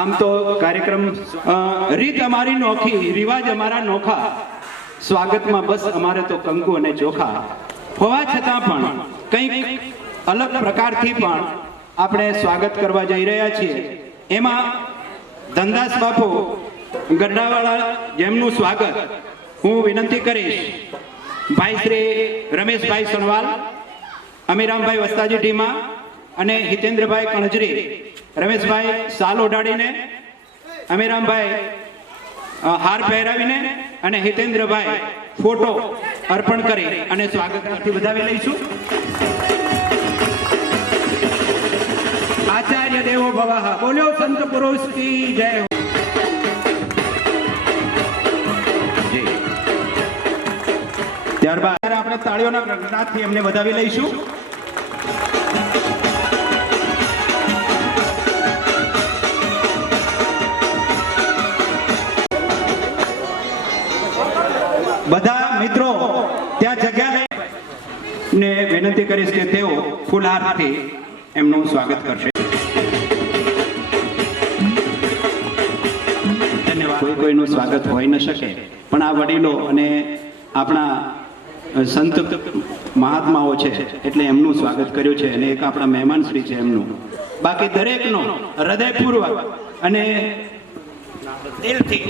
આમ તો કાર્યક્રમ રીત અમારી નોખી, રિવાજ અમારા નોખા, સ્વાગતમાં બસ અમારે તો કંકુ અને ચોખા. હોવા છતાં પણ કંઈક અલગ પ્રકારથી પણ આપણે સ્વાગત કરવા જઈ રહ્યા છીએ. એમાં ધનદાસ બાપુ ગઢડાવાળા જેમનું સ્વાગત હું વિનંતી કરીશ ભાઈ શ્રી રમેશભાઈ સણવાલ, અમીરામભાઈ વસ્તાજી ટીમા અને હિતેન્દ્રભાઈ કણજરી. રમેશભાઈ સાલ ઓઢાડીને, અમીરામભાઈ હાર પહેરાવીને અને હિતેન્દ્રભાઈ ફોટો અર્પણ કરી અને સ્વાગતથી વધાવી લઈશું. આચાર્ય દેવો ભવઃ. બોલ્યો સંત પુરુષ કી જય. ત્યારબાદ આપણે તાળીઓના ગણગણાટથી એમને વધાવી લઈશું. બધા મિત્રો ત્યાં જગ્યા લઈને વિનંતી કરીશ કે તેઓ ફૂલહારથી એમનું સ્વાગત કરશે. ધન્યવાદ. કોઈનું સ્વાગત હોઈ ન શકે, પણ આ વડીલો અને આપણા સંત મહાત્માઓ છે એટલે એમનું સ્વાગત કર્યું છે અને એક આપણા મહેમાન શ્રી છે એમનું. બાકી દરેકનો હૃદયપૂર્વક અને દિલથી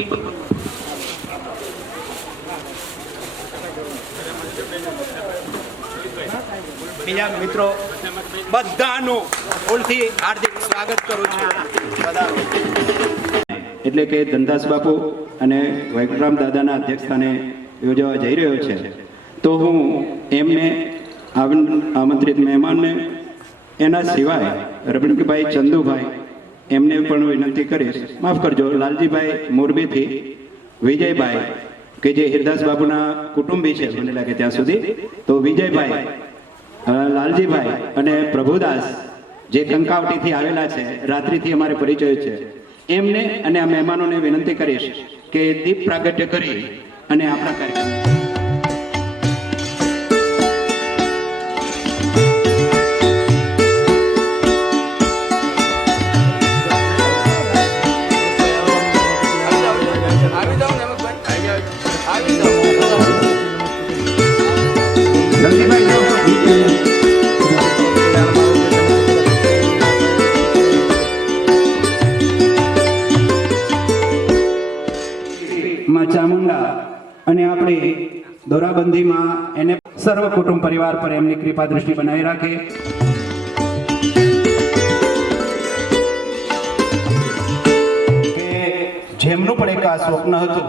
બીજા મિત્રો બધાનું ફૂલથી હાર્દિક સ્વાગત કરું છું. એટલે કે ધનદાસ બાપુ અને વૈકુંઠરામ દાદાના અધ્યક્ષસ્થાને યોજાવા જઈ રહ્યો છે, તો હું એમને આમંત્રિત મહેમાનને એના સિવાય રમણીકભાઈ ચંદુભાઈ એમને પણ વિનંતી કરીશ. માફ કરજો, લાલજીભાઈ મોરબીથી, વિજયભાઈ કે જે હિરદાસ બાબુના કુટુંબી છે મને લાગે ત્યાં સુધી, તો વિજયભાઈ, લાલજીભાઈ અને પ્રભુદાસ જે કંકાવટીથી આવેલા છે, રાત્રિથી અમારે પરિચય છે, એમને અને આ મહેમાનોને વિનંતી કરીશ કે દીપ પ્રાગટ્ય કરી અને આપણા કાર્યક્રમ ચામુંડા અને આપણી દોરાબંધીમાં એને સર્વ કુટુંબ પરિવાર પર એમની કૃપા દૃષ્ટિ બનાવી રાખે. કે જેમનું પણ એક આ સ્વપ્ન હતું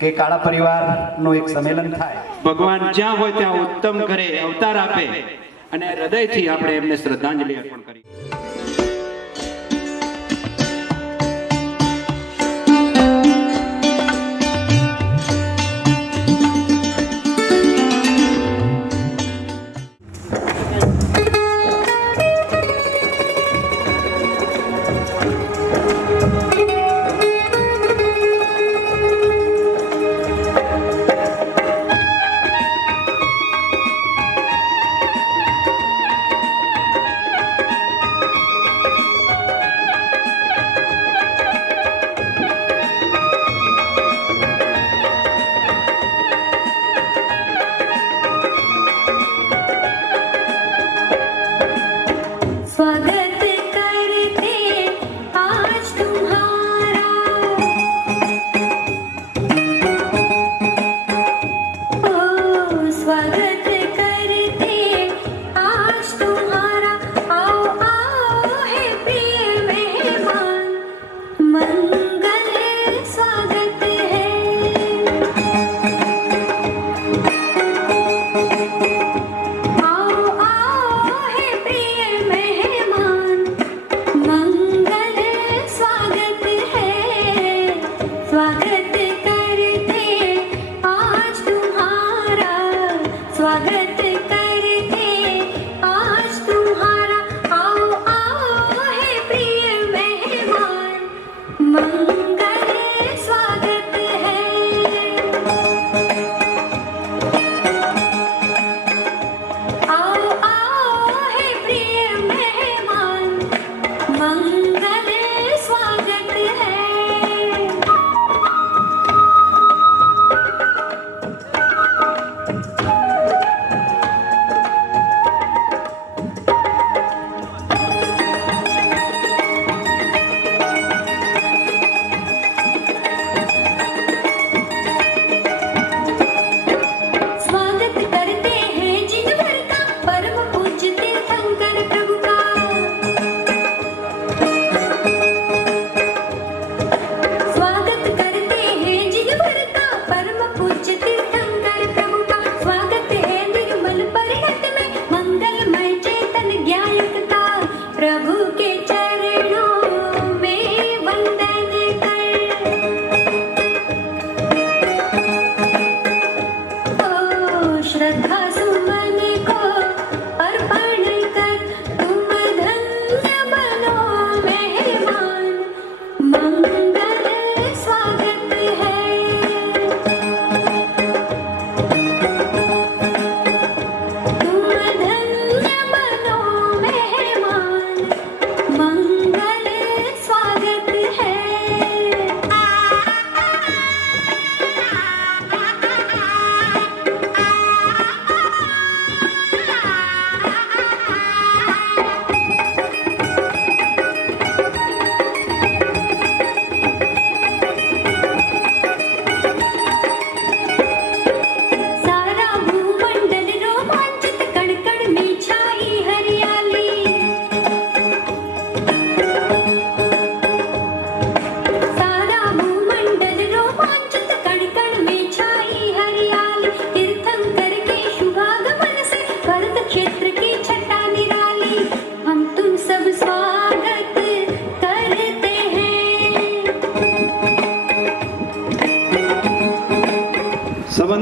કે કાળા પરિવારનું એક સંમેલન થાય, ભગવાન જ્યાં હોય ત્યાં ઉત્તમ કરે, અવતાર આપે અને હૃદયથી આપણે એમને શ્રદ્ધાંજલિ અર્પણ કરી.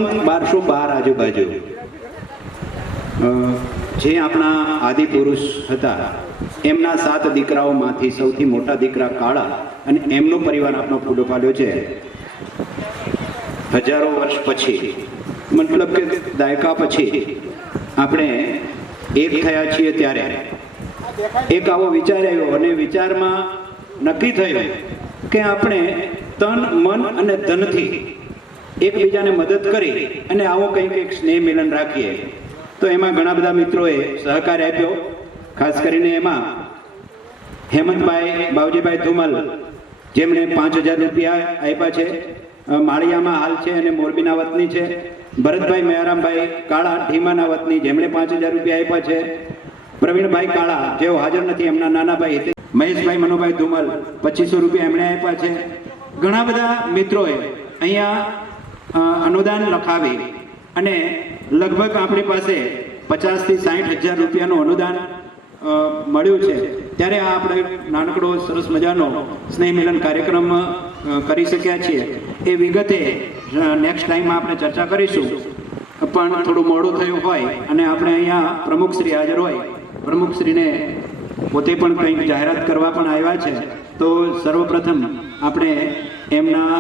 1212 આજુબાજુ જે આપણા આદિ પુરુષ હતા એમના 7 દીકરાઓમાંથી સૌથી મોટા દીકરા કાળા અને એમનો પરિવાર આપનો ફૂટો પાડ્યો છે હજારો વર્ષ પછી, મતલબ કે દાયકા પછી આપણે એક થયા છીએ ત્યારે એક આવો વિચાર આવ્યો અને વિચારમાં નક્કી થયું કે આપણે તન મન અને ધનથી એકબીજાને મદદ કરી અને આવો કંઈક એક સ્નેહ મિલન રાખીએ. તો એમાં ઘણા બધા મિત્રોએ સહકાર આપ્યો. ખાસ કરીને એમાં હેમંતભાઈ બાવજીભાઈ ધુમલ જેમણે 5000 રૂપિયા આપ્યા છે, માળિયામાં હાલ છે અને મોરબીના વતની છે. ભરતભાઈ મયારામભાઈ કાળા ઢીમાના વતની જેમણે 5000 રૂપિયા આપ્યા છે. પ્રવીણભાઈ કાળા જેઓ હાજર નથી, એમના નાના ભાઈ મહેશભાઈ મનોભાઈ ધુમલ 2500 રૂપિયા એમણે આપ્યા છે. ઘણા બધા મિત્રોએ અહીંયા અનુદાન લખાવી અને લગભગ આપણી પાસે 50 થી 60,000 રૂપિયાનું અનુદાન મળ્યું છે. ત્યારે આ આપણે નાનકડો સરસ મજાનો સ્નેહ મિલન કાર્યક્રમ કરી શક્યા છીએ. એ વિગતે નેક્સ્ટ ટાઈમમાં આપણે ચર્ચા કરીશું. પણ થોડું મોડું થયું હોય અને આપણે અહીંયા પ્રમુખશ્રી હાજર હોય, પ્રમુખશ્રીને પોતે પણ કંઈક જાહેરાત કરવા પણ આવ્યા છે. તો સર્વપ્રથમ આપણે એમના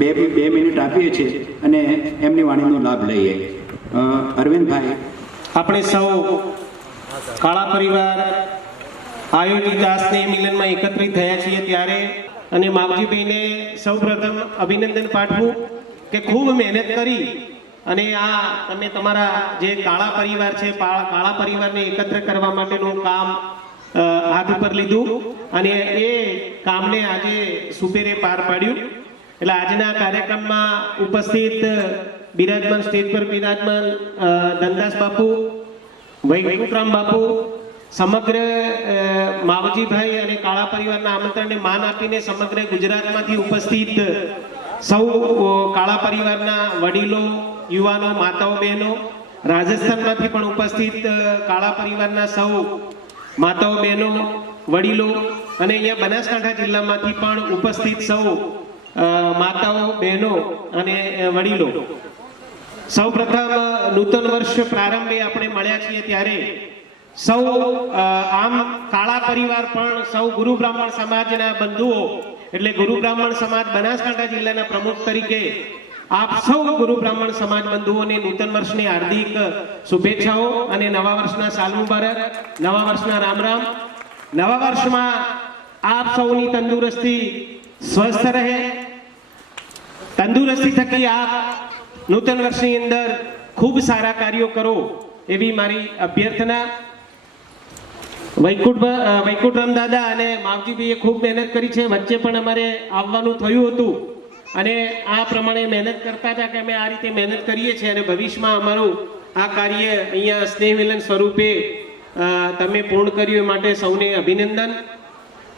બે મિનિટ આપીએ છીએ અને એમની વાણીનો લાભ લઈએ. અરવિંદભાઈ, આપણે સૌ કાળા પરિવાર આયોજિત આ સ્નેહ મિલનમાં એકત્રિત થયા છીએ ત્યારે અને માવજીભાઈને સૌ પ્રથમ અભિનંદન પાઠવું કે ખૂબ મહેનત કરી અને આ તમે તમારા જે કાળા પરિવાર છે, કાળા પરિવારને એકત્ર કરવા માટેનું કામ હાથ ઉપર લીધું અને એ કામને આજે સુપેરે પાર પાડ્યું. એટલે આજના કાર્યક્રમમાં ઉપસ્થિત બિરાજમાન સ્ટેજ પર બિરાજમાન ધનદાસ બાપુ, વૈકુંઠરામ બાપુ, સમગ્ર માવજીભાઈ અને કાળા પરિવારના આમંત્રણને માન આપીને સમગ્ર ગુજરાતમાંથી ઉપસ્થિત સૌ કાળા પરિવારના વડીલો, યુવાનો, માતાઓ, બહેનો, રાજસ્થાનમાંથી પણ ઉપસ્થિત કાળા પરિવારના સૌ માતાઓ, બહેનો, વડીલો અને અહીંયા બનાસકાંઠા જિલ્લામાંથી પણ ઉપસ્થિત સૌ માતાઓ, બહેનો અને વડીલો, સૌ પ્રથમ નૂતન વર્ષ પ્રારંભે આપણે મળ્યા છીએ ત્યારે સૌ આમ કાળા પરિવાર પણ સૌ ગુરુ બ્રાહ્મણ સમાજના બંધુઓ એટલે ગુરુ બ્રાહ્મણ સમાજ બનાસકાંઠા જિલ્લાના પ્રમુખ તરીકે આપ સૌ ગુરુ બ્રાહ્મણ સમાજ બંધુઓને નૂતન વર્ષની હાર્દિક શુભેચ્છાઓ અને નવા વર્ષના સાલ મુબારક, નવા વર્ષના રામ રામ. નવા વર્ષમાં આપ સૌની તંદુરસ્તી સ્વસ્થ રહે, તંદુરસ્તી થકી આપ નૂતન વર્ષની અંદર ખૂબ સારા કાર્યો કરો એવી મારી અભ્યર્થના. વૈકુંઠરામ દાદા અને માવજીભાઈએ ખૂબ મહેનત કરી છે. વચ્ચે પણ અમારે આવવાનું થયું હતું અને આ પ્રમાણે મહેનત કરતા હતા કે અમે આ રીતે મહેનત કરીએ છીએ અને ભવિષ્યમાં અમારું આ કાર્ય અહીંયા સ્નેહ મિલન સ્વરૂપે તમે પૂર્ણ કર્યું એ માટે સૌને અભિનંદન.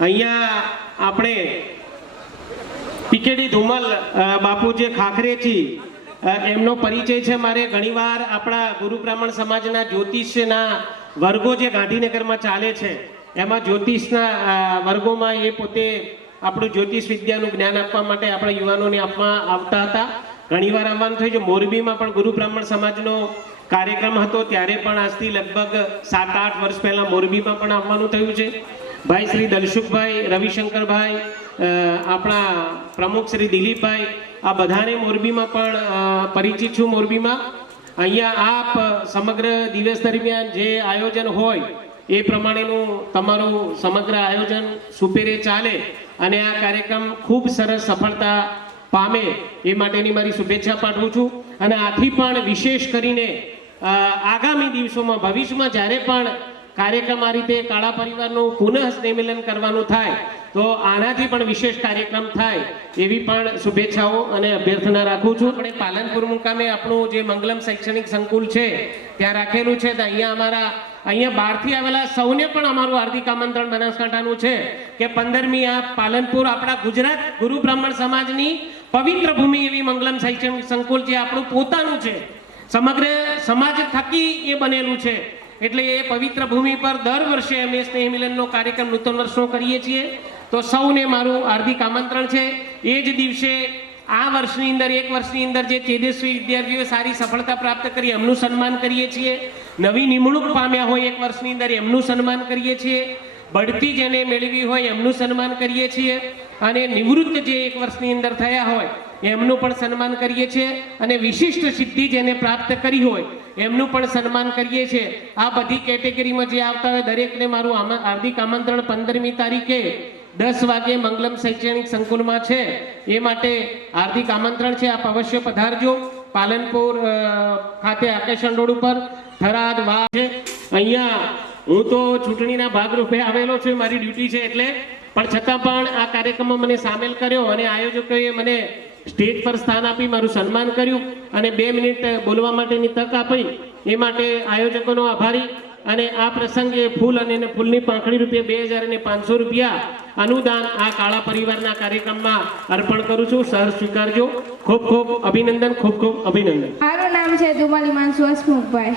અહીંયા આપણે પીકેડી ધુમલ બાપુ જે ખાખરેજી એમનો પરિચય છે મારે. ઘણીવાર આપણા ગુરુ બ્રાહ્મણ સમાજના જ્યોતિષના વર્ગો જે ગાંધીનગરમાં ચાલે છે એમાં જ્યોતિષના વર્ગોમાં એ પોતે આપણું જ્યોતિષ વિદ્યાનું જ્ઞાન આપવા માટે આપણા યુવાનોને આપવા આવતા હતા. ઘણીવાર આવવાનું થયું છે. મોરબીમાં પણ ગુરુ બ્રાહ્મણ સમાજનો કાર્યક્રમ હતો ત્યારે પણ આજથી લગભગ 7-8 વર્ષ પહેલા મોરબીમાં પણ આવવાનું થયું છે. ભાઈ શ્રી દલસુખભાઈ, રવિશંકરભાઈ, આપણા પ્રમુખ શ્રી દિલીપભાઈ, આ બધાને મોરબીમાં પણ પરિચિત છું. મોરબીમાં અહીંયા આપ સમગ્ર દિવસ દરમિયાન જે આયોજન હોય એ પ્રમાણેનું તમારું સમગ્ર આયોજન સુપેરે ચાલે અને આ કાર્યક્રમ ખૂબ સરસ સફળતા પામે એ માટેની મારી શુભેચ્છા પાઠવું છું. અને આથી પણ વિશેષ કરીને આગામી દિવસોમાં ભવિષ્યમાં જ્યારે પણ કાર્યક્રમ આ રીતે કાળા પરિવારનું પુનઃ સ્નેહ મિલન કરવાનું થાય તો આનાથી પણ વિશેષ કાર્યક્રમ થાય એવી પણ શુભેચ્છાઓ અને અભ્યર્થના રાખું છું. આપણે પાલનપુર મુકામે આપણું જે મંગલમ શૈક્ષણિક સંકુલ છે ત્યાં રાખેલું છે. તો અહીંયા બહારથી આવેલા સૌને પણ અમારું હાર્દિક આમંત્રણ બનાસકાંઠાનું છે કે 15મી આ પાલનપુર આપણા ગુજરાત ગુરુ બ્રાહ્મણ સમાજની પવિત્ર ભૂમિ એવી મંગલમ શૈક્ષણિક સંકુલ જે આપણું પોતાનું છે, સમગ્ર સમાજ થકી એ બનેલું છે. એટલે એ પવિત્ર ભૂમિ પર દર વર્ષે અમે સ્નેહ મિલનનો કાર્યક્રમ નૂતન વર્ષનો કરીએ છીએ. તો સૌને મારું હાર્દિક આમંત્રણ છે. એ જ દિવસે આ વર્ષની અંદર 1 વર્ષની અંદર જે તેજસ્વી વિદ્યાર્થીઓ સારી સફળતા પ્રાપ્ત કરી એમનું સન્માન કરીએ છીએ. નવી નિમણૂક પામ્યા હોય 1 વર્ષની અંદર એમનું સન્માન કરીએ છીએ. બઢતી જેને મેળવી હોય એમનું સન્માન કરીએ છીએ. અને નિવૃત્ત જે 1 વર્ષની અંદર થયા હોય એમનું પણ સન્માન કરીએ છીએ. અને વિશિષ્ટ સિદ્ધિ જેને પ્રાપ્ત કરી હોય એમનું પણ સન્માન કરીએ છીએ. આ બધી કેટેગરીમાં જે આવતા હોય દરેકને મારું હાર્દિક આમંત્રણ 15મી તારીખે 10 વાગે મંગલમ શૈક્ષણિક સંકુલમાં છે. એ માટે હાર્દિક આમંત્રણ છે. આપ અવશ્ય પધારજો. પાલનપુર ખાતે આકેશન રોડ ઉપર થરાદ વા છે. અહીંયા હું તો ચૂંટણીના ભાગરૂપે આવેલો છું, મારી ડ્યુટી છે એટલે, પણ છતાં પણ આ કાર્યક્રમમાં મને સામેલ કર્યો અને આયોજકોએ મને સ્ટેજ પર સ્થાન આપી મારું સન્માન કર્યું અને 2 મિનિટ બોલવા માટેની તક આપી. એ માટે આયોજકોનો આભારી. અને આ પ્રસંગે ફૂલ અને ફૂલની પાંખડી રૂપિયા 2000 અને 500 રૂપિયા અનુદાન આ કાળા પરિવારના કાર્યક્રમમાં અર્પણ કરું છું. સર સ્વીકારજો. ખૂબ ખૂબ અભિનંદન, ખૂબ ખૂબ અભિનંદન. મારું નામ છે ધુમાલી માનસુ હસમુખભાઈ.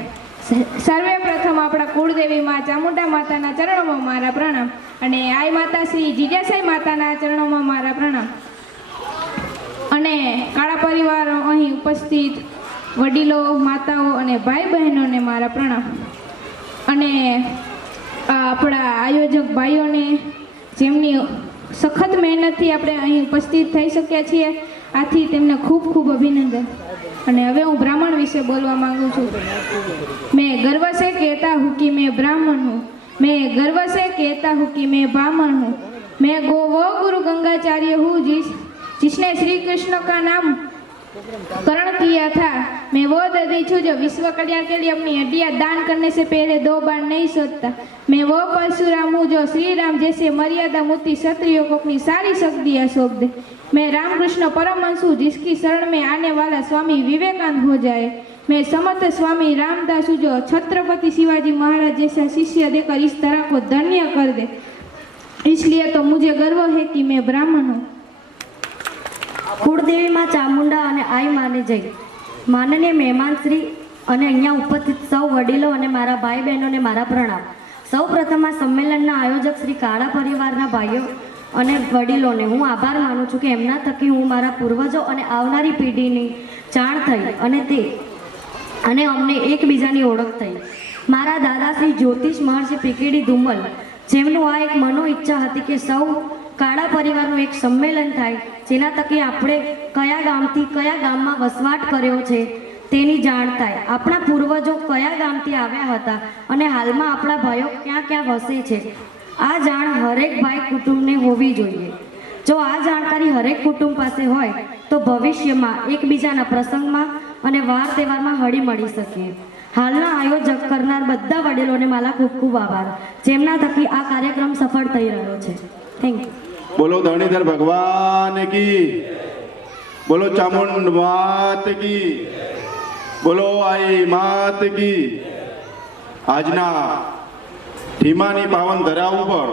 સર્વે પ્રથમ આપણા કુળદેવી માં ચામુંડા માતાના ચરણોમાં મારા પ્રણામ અને આઈ માતા શ્રી જીજાસાઈ માતાના ચરણોમાં મારા પ્રણામ. અને કાળા પરિવાર અહીં ઉપસ્થિત વડીલો, માતાઓ અને ભાઈ બહેનોને મારા પ્રણામ. અને આપણા આયોજક ભાઈઓને જેમની સખત મહેનતથી આપણે અહીં ઉપસ્થિત થઈ શક્યા છીએ, આથી તેમને ખૂબ ખૂબ અભિનંદન. અને હવે હું બ્રાહ્મણ વિશે બોલવા માંગુ છું. मैं गर्व से कहता हूँ कि मैं ब्राह्मण हूँ. मैं गर्व से कहता हूँ कि मैं ब्राह्मण हूँ. मैं वो गुरु गंगाचार्य हूँ जिसने श्री कृष्ण का नाम करण किया था. मैं वो दर्दी हूँ जो विश्व कल्याण के लिए अपनी हड्डियाँ दान करने से पहले 2 बार नहीं सोचता. मैं वो परशुराम हूँ जो श्री राम जैसे मर्यादा मूर्ति क्षत्रियों को अपनी सारी शक्तियाँ सौंप दे. मैं रामकृष्ण परमहंस हूँ जिसकी शरण में आने वाला स्वामी विवेकानंद हो जाए. मैं समर्थ स्वामी रामदास हूँ जो छत्रपति शिवाजी महाराज जैसा शिष्य देकर इस तरह को धन्य कर दे. इसलिए तो मुझे गर्व है कि मैं ब्राह्मण हूँ. કુળદેવી માં ચામુંડા અને આઈ માને જય. માનનીય મહેમાન શ્રી અને અહીંયા ઉપસ્થિત સૌ વડીલો અને મારા ભાઈ બહેનોને મારા પ્રણામ. સૌ પ્રથમ આ સંમેલનના આયોજક શ્રી કાળા પરિવારના ભાઈઓ અને વડીલોને હું આભાર માનું છું કે એમના થકી હું મારા પૂર્વજો અને આવનારી પેઢીની જાણ થઈ અને અમને એકબીજાની ઓળખ થઈ. મારા દાદા શ્રી જ્યોતિષ મહર્ષિ પીકેડી ધુમલ જેમનું આ એક મનો ઈચ્છા હતી કે સૌ કાળા પરિવારનું એક સંમેલન થાય જેના થકી આપણે કયા ગામથી કયા ગામમાં વસવાટ કર્યો છે તેની જાણ થાય. આપણા પૂર્વજો કયા ગામથી આવ્યા હતા અને હાલમાં આપણા ભાઈઓ ક્યાં ક્યાં વસે છે, આ જાણ હરેક ભાઈ કુટુંબને હોવી જોઈએ. જો આ જાણકારી હરેક કુટુંબ પાસે હોય તો ભવિષ્યમાં એકબીજાના પ્રસંગમાં અને વાર તહેવારમાં હળી મળી શકીએ. હાલના આયોજક કરનાર બધા વડીલોને મારા ખૂબ ખૂબ આભાર, જેમના થકી આ કાર્યક્રમ સફળ થઈ રહ્યો છે. Thank you. બોલો ધરણીધર ભગવાન કી, બોલો ચામુંડ માત કી, બોલો આઈ માત કી. આજના ધીમાની પાવન ધરા ઉપર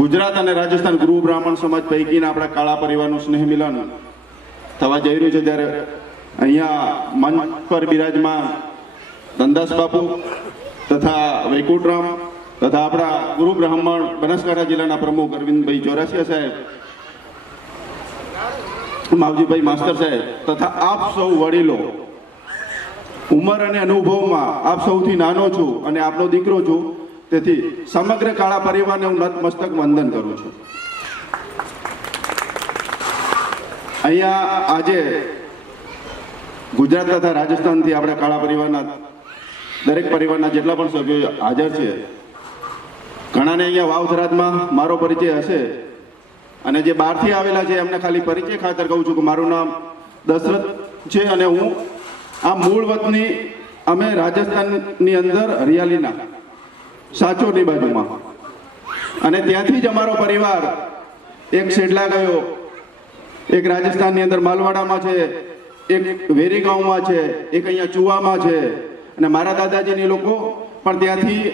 ગુજરાત અને રાજસ્થાન ગુરુ બ્રાહ્મણ સમાજ પૈકીના આપણા કાળા પરિવારનું સ્નેહ મિલન થવા જઈ રહ્યું છે. ત્યારે અહીંયા મંચ પર બિરાજમાન ધનદાસ બાપુ તથા વૈકુંઠરામ તથા આપણા ગુરુ બ્રાહ્મણ બનાસકાંઠા જિલ્લાના પ્રમુખ અરવિંદભાઈ ચોરાસિયા સાહેબ, માવજીભાઈ માસ્તર સાહેબ તથા આપ સૌ વડીલો, ઉંમર અને અનુભવમાં આપ સૌથી નાનો છું અને આપનો દીકરો છું, તેથી સમગ્ર કાળા પરિવારને હું નતમસ્તક વંદન કરું છું. અહીંયા આજે ગુજરાત તથા રાજસ્થાનથી આપણા કાળા પરિવારના દરેક પરિવારના જેટલા પણ સભ્યો હાજર છે, ઘણાને અહીંયા વાવથરાદમાં મારો પરિચય હશે અને જે બહારથી આવેલા છે એમને ખાલી પરિચય ખાતર કહું છું કે મારું નામ દશરથ છે અને હું આ મૂળ વતની અમે રાજસ્થાનની અંદર હરિયાળીના સાચોરની બાજુમાં, અને ત્યાંથી જ અમારો પરિવાર એક શેડલા ગયો, એક રાજસ્થાનની અંદર માલવાડામાં છે, એક વેરી ગામમાં છે, એક અહીંયા ચુવામાં છે, અને મારા દાદાજીની લોકો પણ ત્યાંથી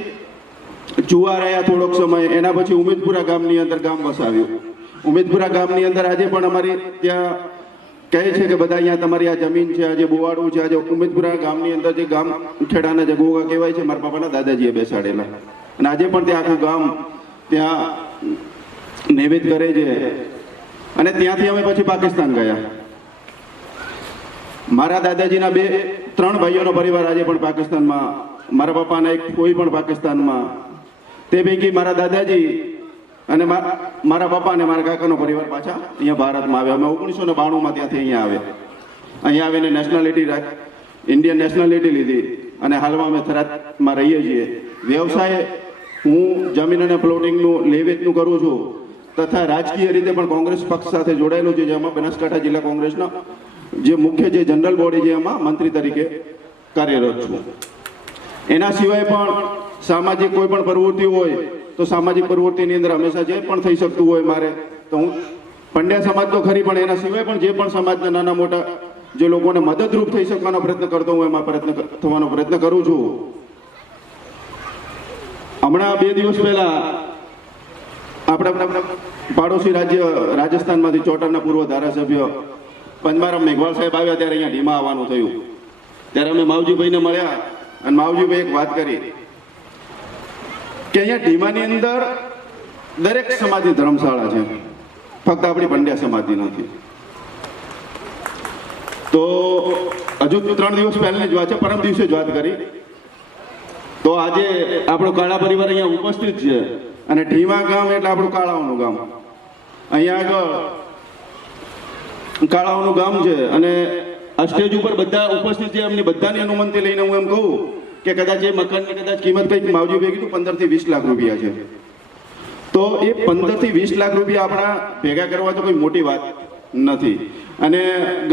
ચુવા રહ્યા થોડોક સમય. એના પછી ઉમેદપુરા ગામની અંદર ગામ વસાવ્યું. ઉમેદપુરા ગામની અંદર આજે પણ અમારી ત્યાં કહે છે કે બધા અહીંયા તમારી આ જમીન છે, આજે બોવાડું છે. આજે ઉમેદપુરા ગામની અંદર જે ગામ ખેડાના જે ગોગા કહેવાય છે, મારા બાપાના દાદાજીએ બેસાડેલા, અને આજે પણ ત્યાં આખું ગામ ત્યાં નૈવેદ્ય કરે છે. અને ત્યાંથી અમે પછી પાકિસ્તાન ગયા. મારા દાદાજીના 3 ભાઈઓનો પરિવાર આજે પણ પાકિસ્તાનમાં, મારા પપ્પાના એક કોઈ પણ પાકિસ્તાનમાં, તે પૈકી મારા દાદાજી અને મારા પપ્પા અને મારા કાકાનો પરિવાર પાછા અહીંયા ભારતમાં આવ્યા. અમે 1992માં ત્યાંથી અહીંયા આવ્યા. અહીંયા આવીને નેશનાલિટી ઇન્ડિયન નેશનાલિટી લીધી અને હાલમાં અમે થરાદમાં રહીએ છીએ. વ્યવસાય હું જમીન અને પ્લોટિંગનું લે વેચનું કરું છું તથા રાજકીય રીતે પણ કોંગ્રેસ પક્ષ સાથે જોડાયેલું છે, જેમાં બનાસકાંઠા જિલ્લા કોંગ્રેસનો જે મુખ્ય જે જનરલ બોડી છે એમાં મંત્રી તરીકે કાર્યરત છું. એના સિવાય પણ સામાજિક કોઈ પણ પ્રવૃત્તિ હોય તો સામાજિક પ્રવૃત્તિની અંદર હંમેશા જે પણ થઈ શકતું હોય મારે તો હું પંડ્યા સમાજ તો ખરી પણ એના સિવાય પણ જે પણ સમાજના નાના મોટા જે લોકોને મદદરૂપ થઈ શકવાનો પ્રયત્ન કરતો હું એમાં થવાનો પ્રયત્ન કરું છું. હમણાં 2 દિવસ પહેલા આપણા પાડોશી રાજ્ય રાજસ્થાનમાંથી ચોટાના પૂર્વ ધારાસભ્ય પંચમારામ મેઘવાળ સાહેબ આવ્યા ત્યારે અહીંયા ઢીમા આવવાનું થયું. ત્યારે અમે માવજીભાઈને મળ્યા અને માવજીભાઈ એક વાત કરી કે અહીંયા ઢીમાની અંદર દરેક સમાજની ધર્મશાળા છે, ફક્ત આપણી પંડ્યા સમાજની નથી. તો હજુ 3 દિવસ પહેલાની જ વાત છે, પરમ દિવસે જ વાત કરી. તો આજે આપણો કાળા પરિવાર અહીંયા ઉપસ્થિત છે અને ઢીમા ગામ એટલે આપણું કાળાઓનું ગામ. અહીંયા આગળ કાળાઓનું ગામ છે અને આ સ્ટેજ ઉપર બધા ઉપસ્થિત છે, એમની બધાની અનુમતિ લઈને હું એમ કહું કે કદાચ એ મકાનની કદાચ કિંમત કંઈક માવજીભાઈ કીધું 15 થી 20 લાખ રૂપિયા છે. તો એ 15 થી 20 લાખ રૂપિયા આપણા ભેગા કરવા તો કોઈ મોટી વાત નથી. અને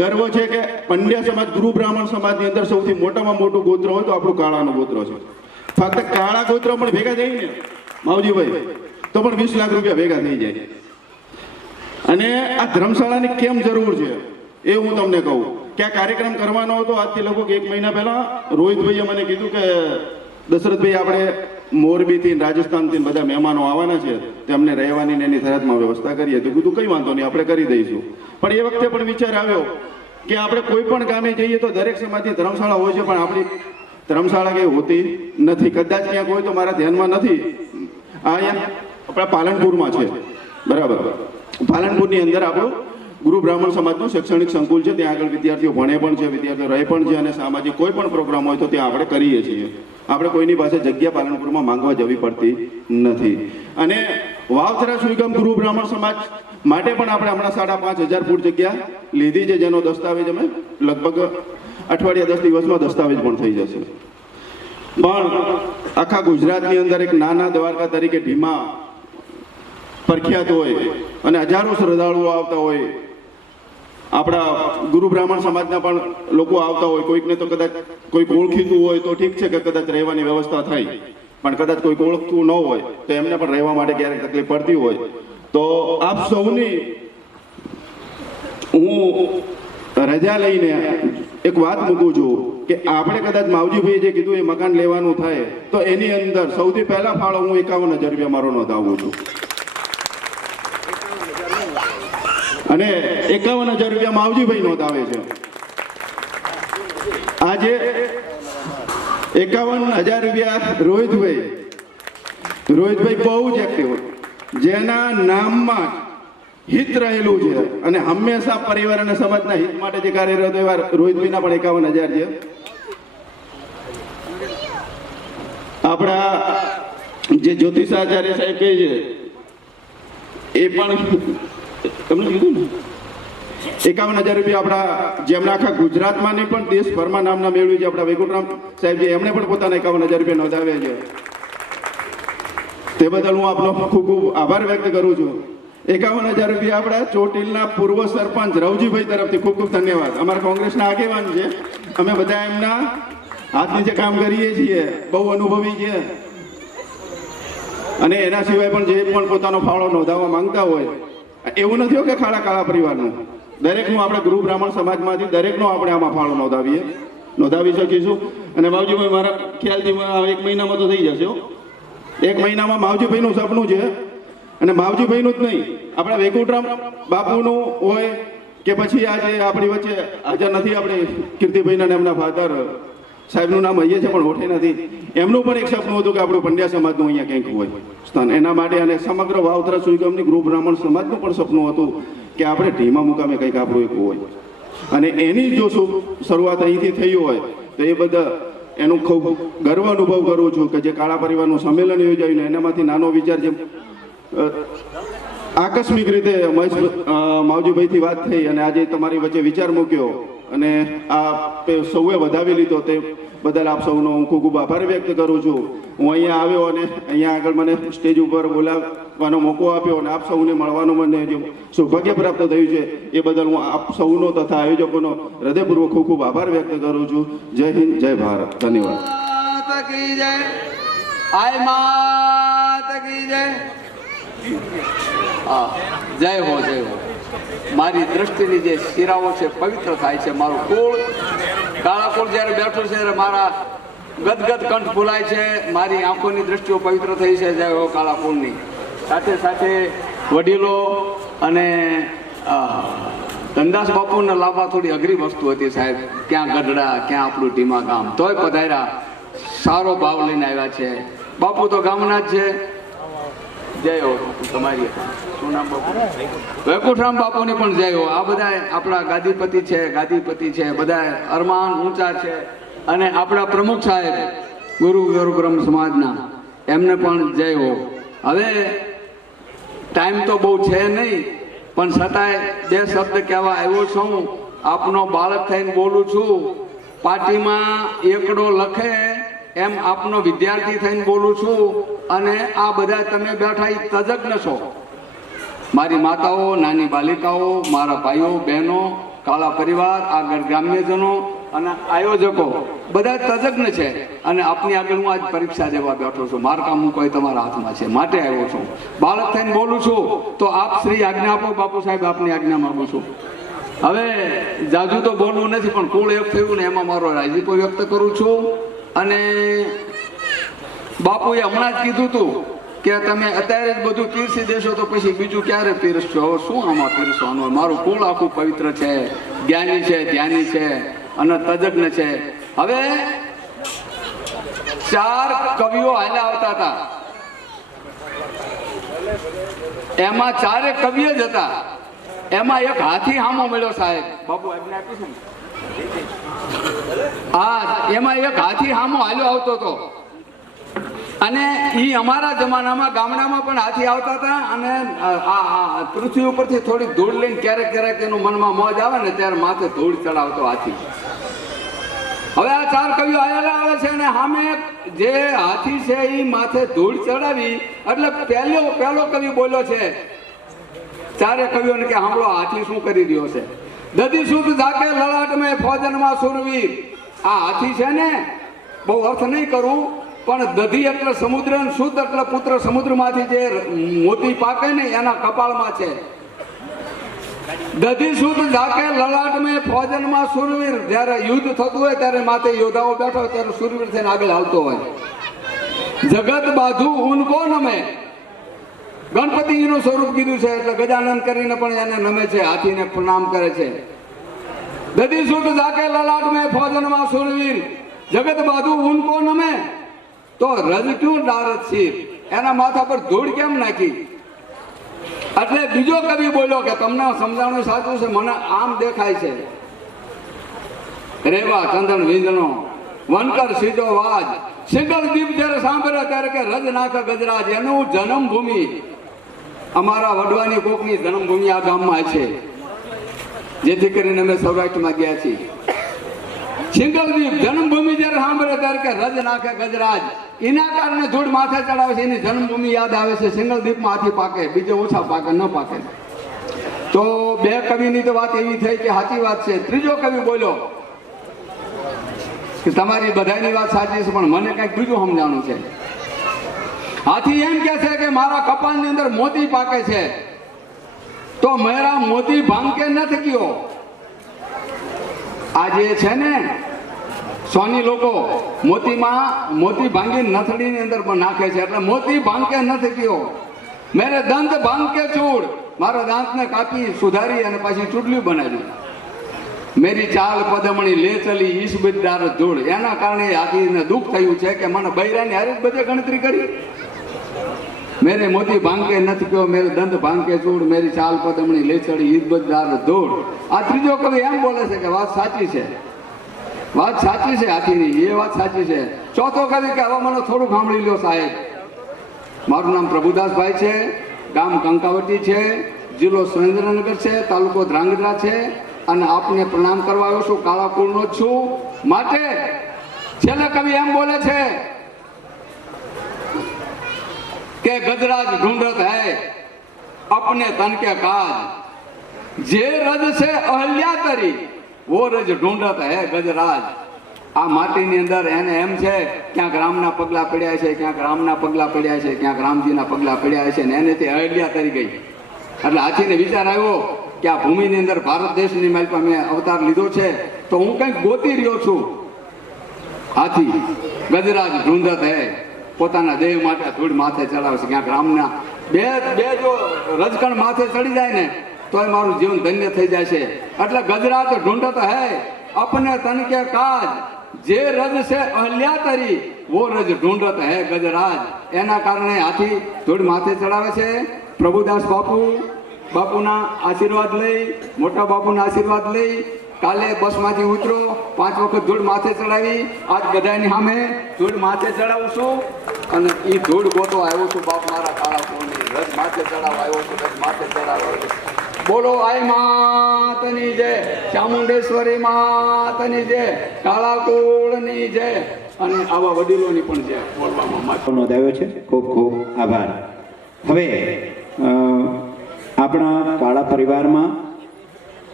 ગર્વ છે કે પંડ્યા સમાજ ગુરુ બ્રાહ્મણ સમાજની અંદર સૌથી મોટામાં મોટું ગોત્ર હોય તો આપણું કાળાનું ગોત્ર છે. ફક્ત કાળા ગોત્ર પણ ભેગા થઈ ને માવજીભાઈ તો પણ 20 લાખ રૂપિયા ભેગા થઈ જાય. અને આ ધર્મશાળાની કેમ જરૂર છે એ હું તમને કહું કે આ કાર્યક્રમ કરવાનો હતો આજથી લગભગ 1 મહિના પહેલા રોહિતભાઈએ મને કીધું કે દશરથભાઈ આપણે મોરબીથી રાજસ્થાનથી બધા મહેમાનો આવવાના છે, તેમને રહેવાની ને એની થરાદમાં વ્યવસ્થા કરીએ. તો કીધું કંઈ વાંધો નહીં, આપણે કરી દઈશું. પણ એ વખતે પણ વિચાર આવ્યો કે આપણે કોઈ પણ ગામે જઈએ તો દરેક સમાજની ધર્મશાળા હોય છે, પણ આપણી ધર્મશાળા કંઈ હોતી નથી. કદાચ ક્યાંક હોય તો મારા ધ્યાનમાં નથી. આ અહીંયા આપણા પાલનપુરમાં છે, બરાબર. પાલનપુરની અંદર આપણું ગુરુ બ્રાહ્મણ સમાજનું શૈક્ષણિક સંકુલ છે. ત્યાં આગળ વિદ્યાર્થીઓ ભણે પણ છે, વિદ્યાર્થીઓ રહે પણ છે અને સામાજિક કોઈ પણ પ્રોગ્રામ હોય તો ત્યાં આપણે કરીએ છીએ. આપણે કોઈની પાસે જગ્યા પાલનપુરમાં માંગવા જવી પડતી નથી. અને વાવથરા સુઈગામ ગુરુ બ્રાહ્મણ સમાજ માટે પણ આપણે હમણાં 5,500 ફૂટ જગ્યા લીધી છે, જેનો દસ્તાવેજ અમે લગભગ અઠવાડિયા 10 દિવસમાં દસ્તાવેજ પણ થઈ જશે. પણ આખા ગુજરાતની અંદર એક નાના દ્વારકા તરીકે ઢીમા પ્રખ્યાત હોય અને હજારો શ્રદ્ધાળુઓ આવતા હોય. આપણા ગુરુ બ્રાહ્મણ સમાજના પણ લોકો આવતા હોય. કોઈકને તો કદાચ કોઈક ઓળખીતું હોય તો ઠીક છે કે કદાચ રહેવાની વ્યવસ્થા થાય, પણ કદાચ કોઈક ઓળખતું ન હોય તો એમને પણ રહેવા માટે ક્યારેક તકલીફ પડતી હોય. તો આપ સૌની હું રજા લઈને એક વાત મૂકું છું કે આપણે કદાચ માવજીભાઈએ જે કીધું એ મકાન લેવાનું થાય તો એની અંદર સૌથી પહેલા ફાળો હું 51,000 રૂપિયા મારો નોંધાવું છું. અને 51,000 રૂપિયા માવજીભાઈ નોંધાવે છે. આજે 51,000 રૂપિયા રોહિતભાઈ બહુ જ એક્ટિવ, જેના નામમાં હિત રહેલું છે અને હંમેશા પરિવાર અને સમાજના હિત માટે જે કાર્યરત એવા રોહિતભાઈના પણ 51,000 છે. આપણા જે જ્યોતિષાચાર્ય સાહેબ કહે છે એ પણ તમને કીધું ને 51,000 રૂપિયા આપણા જેમના આખા ગુજરાતમાં નહીં પણ દેશભરમાં નામના મેળવ્યું છે આપણા વૈકુંઠરામ સાહેબ છે, એમણે પણ પોતાના 51,000 રૂપિયા નોંધાવ્યા છે. તે બદલ હું આપનો ખૂબ ખૂબ આભાર વ્યક્ત કરું છું. 51,000 રૂપિયા આપણા ચોટીલના પૂર્વ સરપંચ રવજીભાઈ તરફથી ખૂબ ખૂબ ધન્યવાદ. અમારા કોંગ્રેસના આગેવાન છે, અમે બધા એમના હાથ નીચે કામ કરીએ છીએ, બહુ અનુભવી છે. અને એના સિવાય પણ જે પણ પોતાનો ફાળો નોંધાવવા માંગતા હોય, એવું નથી કે કાળા પરિવારનું, દરેકનું આપણે ગુરુ બ્રાહ્મણ સમાજમાંથી દરેકનો આપણે આમાં ફાળો નોંધાવી શકીશું. અને માવજીભાઈ મારા ખ્યાલથી 1 મહિનામાં તો થઈ જશે. 1 મહિનામાં માવજીભાઈનું સપનું છે અને માવજીભાઈનું જ નહીં, આપણા વૈકુંઠરામ બાપુનું હોય કે પછી આજે આપણી વચ્ચે હાજર નથી આપણે કીર્તિભાઈના એમના ફાધર સાહેબનું નામ અહીંયા છે પણ હોઠે નથી, એમનું પણ એક સપનું હતું કે આપણું પંડ્યા સમાજનું અહીંયા કંઈક હોય સ્થાન. એના માટે અને સમગ્ર વાવથરા સુઈગામની ગૃહ બ્રાહ્મણ સમાજનું પણ સપનું હતું કે આપણે ઢીમા મુકામે કંઈક આપણું એક હોય. અને એની જો શરૂઆત અહીંથી થઈ હોય તો એ બધા એનું ખૂબ ગર્વ અનુભવ કરું છું કે જે કાળા પરિવારનું સંમેલન યોજાયું ને એનામાંથી નાનો વિચાર જે આકસ્મિક રીતે મહેશ માવજીભાઈથી વાત થઈ અને આજે તમારી વચ્ચે વિચાર મૂક્યો અને આ સૌએ વધાવી લીધો તે બદલ આપ સૌનો હું ખૂબ ખૂબ આભાર વ્યક્ત કરું છું. હું અહીંયા આવ્યો અને અહીંયા આગળ મને સ્ટેજ ઉપર બોલાવવાનો મોકો આપ્યો અને આપ સૌને મળવાનું મને જે સૌભાગ્ય પ્રાપ્ત થયું છે એ બદલ હું આપ સૌનો તથા આયોજકોનો હૃદયપૂર્વક ખૂબ ખૂબ આભાર વ્યક્ત કરું છું. જય હિન્દ, જય ભારત, ધન્યવાદ. માતા કી જય. આય માતા કી જય. હા, જય હો, જય હો. મારી દ્રષ્ટિની જે શિરાઓ છે પવિત્ર થાય છે. મારું કુળ કાળા કુળ જ્યારે બેઠું છે ત્યારે મારા ગદગદ કંઠ ફૂલાય છે. મારી આંખોની દ્રષ્ટિઓ પવિત્ર થઈ છે. જય હો કાળા કુળની. સાથે સાથે વડીલો અને ધનદાસ બાપુને લાવવા થોડી અઘરી વસ્તુ હતી સાહેબ. ક્યાં ગઢડા, ક્યાં આપણું ટીમા ગામ, તોય પધાર્યા. સારો ભાવ લઈને આવ્યા છે. બાપુ તો ગામના જ છે. જય હો તમારી. શું નામ બાપુ? વૈકુંઠરામ બાપુની પણ જય હો. આ બધા આપણા ગાદીપતિ છે, બધા અરમાન ઊંચા છે. અને આપણા પ્રમુખ સાહેબ ગુરુ બ્રહ્મ સમાજના, એમને પણ જય હો. હવે ટાઈમ તો બહુ છે નહીં, પણ છતાંય બે શબ્દ કહેવા આવ્યો છું. આપનો બાળક થઈને બોલું છું. પાર્ટીમાં એકડો લખે એમ આપનો વિદ્યાર્થી થઈને બોલું છું. અને આ બધા તમે બેઠા એ તજજ્ઞ છો. મારી માતાઓ, નાની બાલિકાઓ, મારા ભાઈઓ બહેનો, કાળા પરિવાર, આગળ ગ્રામ્યજનો અને આયોજકો બધા તજજ્ઞ છે. અને આપની આગળ હું આજ પરીક્ષા દેવા બેઠો છું. માર્કામ કોઈ તમારા હાથમાં છે, માટે આવ્યો છું. બાળક થઈને બોલું છું તો આપ શ્રી આજ્ઞા આપો. બાપુ સાહેબ, આપની આજ્ઞા માંગુ છું. હવે જાજુ તો બોલવું નથી, પણ કુળ એક થયું ને એમાં મારો રાજીપો વ્યક્ત કરું છું. અને બાપુએ હમણાં જ કીધું હતું કે તમે અત્યારે જ બધું પીરસી દેશો તો પછી બીજું ક્યારે પીરસશો? હવે શું આમાં પીરસવાનું? મારું કુળ આખું પવિત્ર છે, જ્ઞાની છે, ધ્યાની છે અને તજજ્ઞ છે. હવે 4 કવિઓ હાલ્યા આવતા હતા. એમાં 4 કવિઓ જ હતા. એમાં એક હાથી હામો મળ્યો સાહેબ. બાપુ આજ્ઞા આપી છે ને? હા, એમાં એક હાથી હામો હાલ્યો આવતો હતો. અને એ અમારા જમાનામાં ગામડામાં પણ હાથી આવતા હતા. અને આ પૃથ્વી ઉપરથી થોડી ધૂળ લઈને ક્યારેક એનું મનમાં મોજ આવે ને ત્યારે માથે ધૂળ ચડાવતો હાથી. હવે આ 4 કવિઓ આવેલા આવે છે અને સામે જે હાથી છે એ માથે ધૂળ ચડાવી એટલે પહેલો કવિ બોલ્યો છે 4 કવિઓને કે સાંભળો, હાથી શું કરી રહ્યો છે? દધી સુત જાકે લલાટ મેં ફોજનમાં સુરવીર. આ હાથી છે ને, બહુ અર્થ નહીં કરું, પણ દધી એટલે સમુદ્ર, સુત એટલે પુત્ર. સમુદ્રમાંથી જે મોતી પાકે ને એના કપાળમાં છે. દધી સુત જાકે લલાટ મેં ફોજનમાં સુરવીર. જ્યારે યુદ્ધ થતું હોય ત્યારે માથે યોદ્ધાઓ બેઠો હોય ત્યારે સુરવીર થઈને આગળ આવતો હોય. જગત બાધુ ઉનકો નમે. ગણપતિજીનું સ્વરૂપ કીધું છે એટલે ગજાનંદ કરીને પણ એને નમે છે, હાથીને પ્રણામ કરે છે. દધી સુત જાકે લલાટ મેં ફોજનમાં સુરવીર. જગત બાધુ ઉનકો નમે. તો રજ ક્યું ડારત શીર? એના માથા પર ધૂળ કેમ નાખી? એટલે બીજો કવિ બોલ્યો કે તમને સમજાણું સાચું છે, મને આમ દેખાય છે. રેવા ચંદન વિંજનો વનકર સીધો વાજ. સિંગલ દીપ જ્યારે સાંભળે ત્યારે કે રજ નાખ ગજરાજ. એનું જન્મભૂમિ અમારા વડવાની કોકની જન્મભૂમિ આ ગામમાં છે, જેથી કરીને અમે સૌરાષ્ટ્રમાં ગયા છીએ. સિંગલ દીપ જન્મભૂમિ જ્યારે સાંભળે ત્યારે કે રજ નાખે ગજરાજ. એના કારણે ધૂળ માથે ચડાવે છે, એની જન્મભૂમિ યાદ આવે છે. સિંગલ દીપમાં હાથી પાકે, બીજે ઓછા પાકે, ન પાકે. તો 2 કવિની તો વાત એવી થઈ કે સાચી વાત છે. ત્રીજો કવિ બોલ્યો કે તમારી બધાની વાત સાચી છે, પણ મને કંઈક બીજું સમજાણું છે. હાથી એમ કે છે કે મારા કપાળની અંદર મોતી પાકે છે, તો મેરા મોતી ભાંગે નથી કયો. આ જે છે ને સોની લોકો મોતી ભાંગી નથડીની અંદર પણ નાખે છે, એટલે મોતી ભાંગે નથી કયો. મેરે દંત ભાંગે ચૂડ. મારા દાંતને કાપી સુધારી અને પાછી ચૂડલી બનાવી. મેરી ચાલ પદમણી લે ચલી ઈશ બિદાર ધૂળ. એના કારણે હાથીને દુઃખ થયું છે કે મને બૈરાની હારે બધે ગણતરી કરી. મેરે મોતી ભાંગે નથી કયો, મેરે દંત ભાંગે ચૂડ, મેરી ચાલ પદમણી લેચડી ઈદ બજાર ધૂળ. આ ત્રીજો કવિ એમ બોલે છે કે વાત સાચી છે, વાત સાચી છે હાથીની, એ વાત સાચી છે. ચોથો કવિ કે હવે મને થોડું સાંભળી લ્યો સાહેબ. મારું નામ પ્રભુદાસભાઈ છે, ગામ કંકાવટી છે, જિલ્લો સુરેન્દ્રનગર છે, તાલુકો ધ્રાંગધ્રા છે, અને આપને પ્રણામ કરવા આવ્યો છું. કાળા કુળનો જ છું. માટે છેલ્લે કવિ એમ બોલે છે કે ગજરાજ ઢૂંઢત હૈ अपने तन के काज, जे रज से अहल्या तरी वो रज ढूंढत है गજરાજ. આ માટીની અંદર એને એમ છે ક્યાંક રામના પગલા પડ્યા છે, ક્યાંક રામના પગલા પડ્યા છે, ક્યાંક રામજીના પગલા પડ્યા છે, ને એને તે અહલ્યા તરી ગઈ. એટલે હાથીને વિચાર આવ્યો કે આ ભૂમિની અંદર ભારત દેશની માલપા મેં અવતાર લીધો છે, તો હું કંઈક ગોતી રહ્યો છું. હાથી ગજરાજ ઢૂંઢત હે, પોતાના દેહ માટે ધૂળ માથે ચડાવે છે. ક્યાંક રામના બે જો રજકણ માથે ચડી જાય ને તોય મારું જીવન ધન્ય થઈ જાય છે. એટલે ગજરાજ ઢૂંઢત હે अपने तन के काज, जे रज से अहल्या तरी वो रज ढूंढत है गજરાજ. એના કારણે હાથી ધૂળ માથે ચડાવે છે. પ્રભુદાસ બાપુના આશીર્વાદ લઈ, મોટા બાપુના આશીર્વાદ લઈ કાલે બસમાંથી ઉતરો, 5 વખત ધૂળ માથે ચડાવી. આજ બધાની સામે ધૂળ માથે ચડાવું છું, અને એ ધૂળ ગોતો આવ્યો છું. બાપ મારા કાળા કોની રજ માથે ચડાવવા આવ્યો છું, રજ માથે ચડાવવા. બોલો આઈ માતની જય, ચામુંડેશ્વરી માતની જય, કાળા કુળની જય, અને આવા વડીલોની પણ જય બોલવામાં નોંધાવ્યો છે. ખૂબ ખૂબ આભાર. હવે આપણા કાળા પરિવારમાં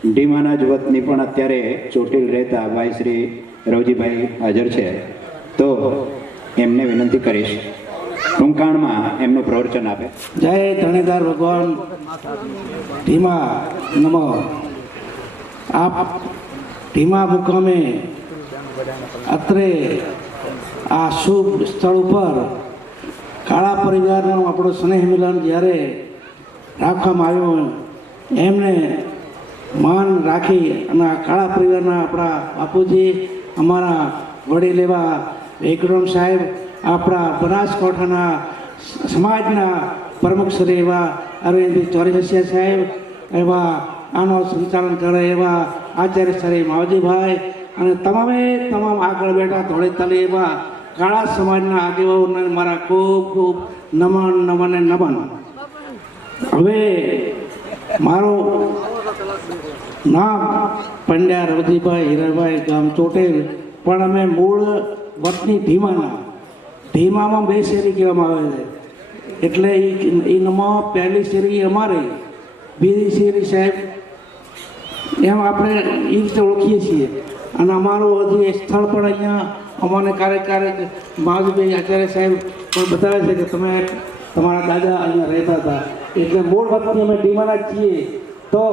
ઢીમાના જ વતની પણ અત્યારે ચોટીલ રહેતા ભાઈ શ્રી રવજીભાઈ હાજર છે, તો એમને વિનંતી કરીશ ટૂંકાણમાં એમનું પ્રવચન આપે. જય ધણીધર ભગવાન ધીમા નમો. આપ ધીમા મુકામે અત્રે આ શુભ સ્થળ ઉપર કાળા પરિવારનું આપણું સ્નેહ મિલન જ્યારે રાખવામાં આવ્યું, એમને માન રાખી અને આ કાળા પરિવારના આપણા બાપુજી, અમારા વડીલ એવા વિક્રમ સાહેબ, આપણા બનાસકાંઠાના સમાજના પ્રમુખ શ્રી એવા અરવિંદભાઈ ચોરસિયા સાહેબ, એવા આનો સંચાલન કરે એવા આચાર્ય શ્રી માવજીભાઈ, અને તમામ આગળ બેઠા ધોળેતાલી એવા કાળા સમાજના આગેવાનોને મારા ખૂબ ખૂબ નમન. હવે મારું નામ પંડ્યા રવજીભાઈ હીરાભાઈ, ગામ ચોટેલ, પણ અમે મૂળ વતની ધીમામાં 2 શેરી કહેવામાં આવે છે. એટલે એ નમો પહેલી શેરી અમારી, બીજી શેરી સાહેબ, એમ આપણે એ રીતે ઓળખીએ છીએ. અને અમારું હજી સ્થળ પણ અહીંયા અમને ક્યારેક માવજીભાઈ આચાર્ય સાહેબ પણ બતાવે છે કે તમે તમારા દાદા અહીંયા રહેતા હતા. એટલે મૂળ વતની અમે ધીમાના જ છીએ. તો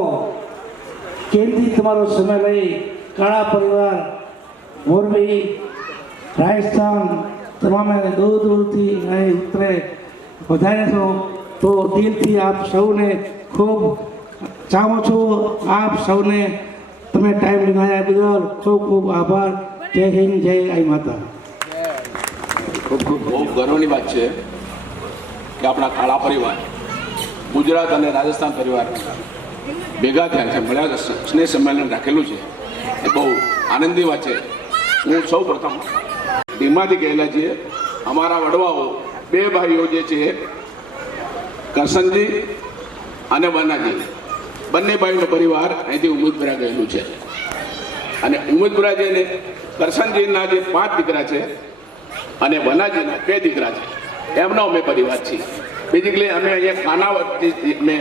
કેન્દ્રી તમારો સમય લઈ કાળા પરિવાર મોરબી, રાજસ્થાન, તમામે દૂરથી અહીં ઉતરે વધારે છો, તો દિલથી આપ સૌને ખૂબ ચાહું છું. આપ સૌને તમે ટાઈમ નિભાવ્યા બદલ ખૂબ ખૂબ આભાર. જય હિન્દ, જય આઈ માતા. બહુ ગર્વની વાત છે કે આપણા કાળા પરિવાર ગુજરાત અને રાજસ્થાન પરિવાર ભેગા થયા છે, મળ્યા, સ્નેહ સંમેલન રાખેલું છે. એ બહુ આનંદની વાત છે. હું સૌ પ્રથમ ધીમાથી ગયેલા છીએ. અમારા વડવાઓ 2 ભાઈઓ જે છે, કરશનજી અને વનાજી, બંને ભાઈનો પરિવાર અહીંથી ઉમદપુરા ગયેલું છે. અને ઉમદપુરા જઈને કરશનજીના જે 5 દીકરા છે અને વનાજીના 2 દીકરા છે, એમનો અમે પરિવાર છીએ. બેઝિકલી અમે અહીંયા ખાનાવતથી અમે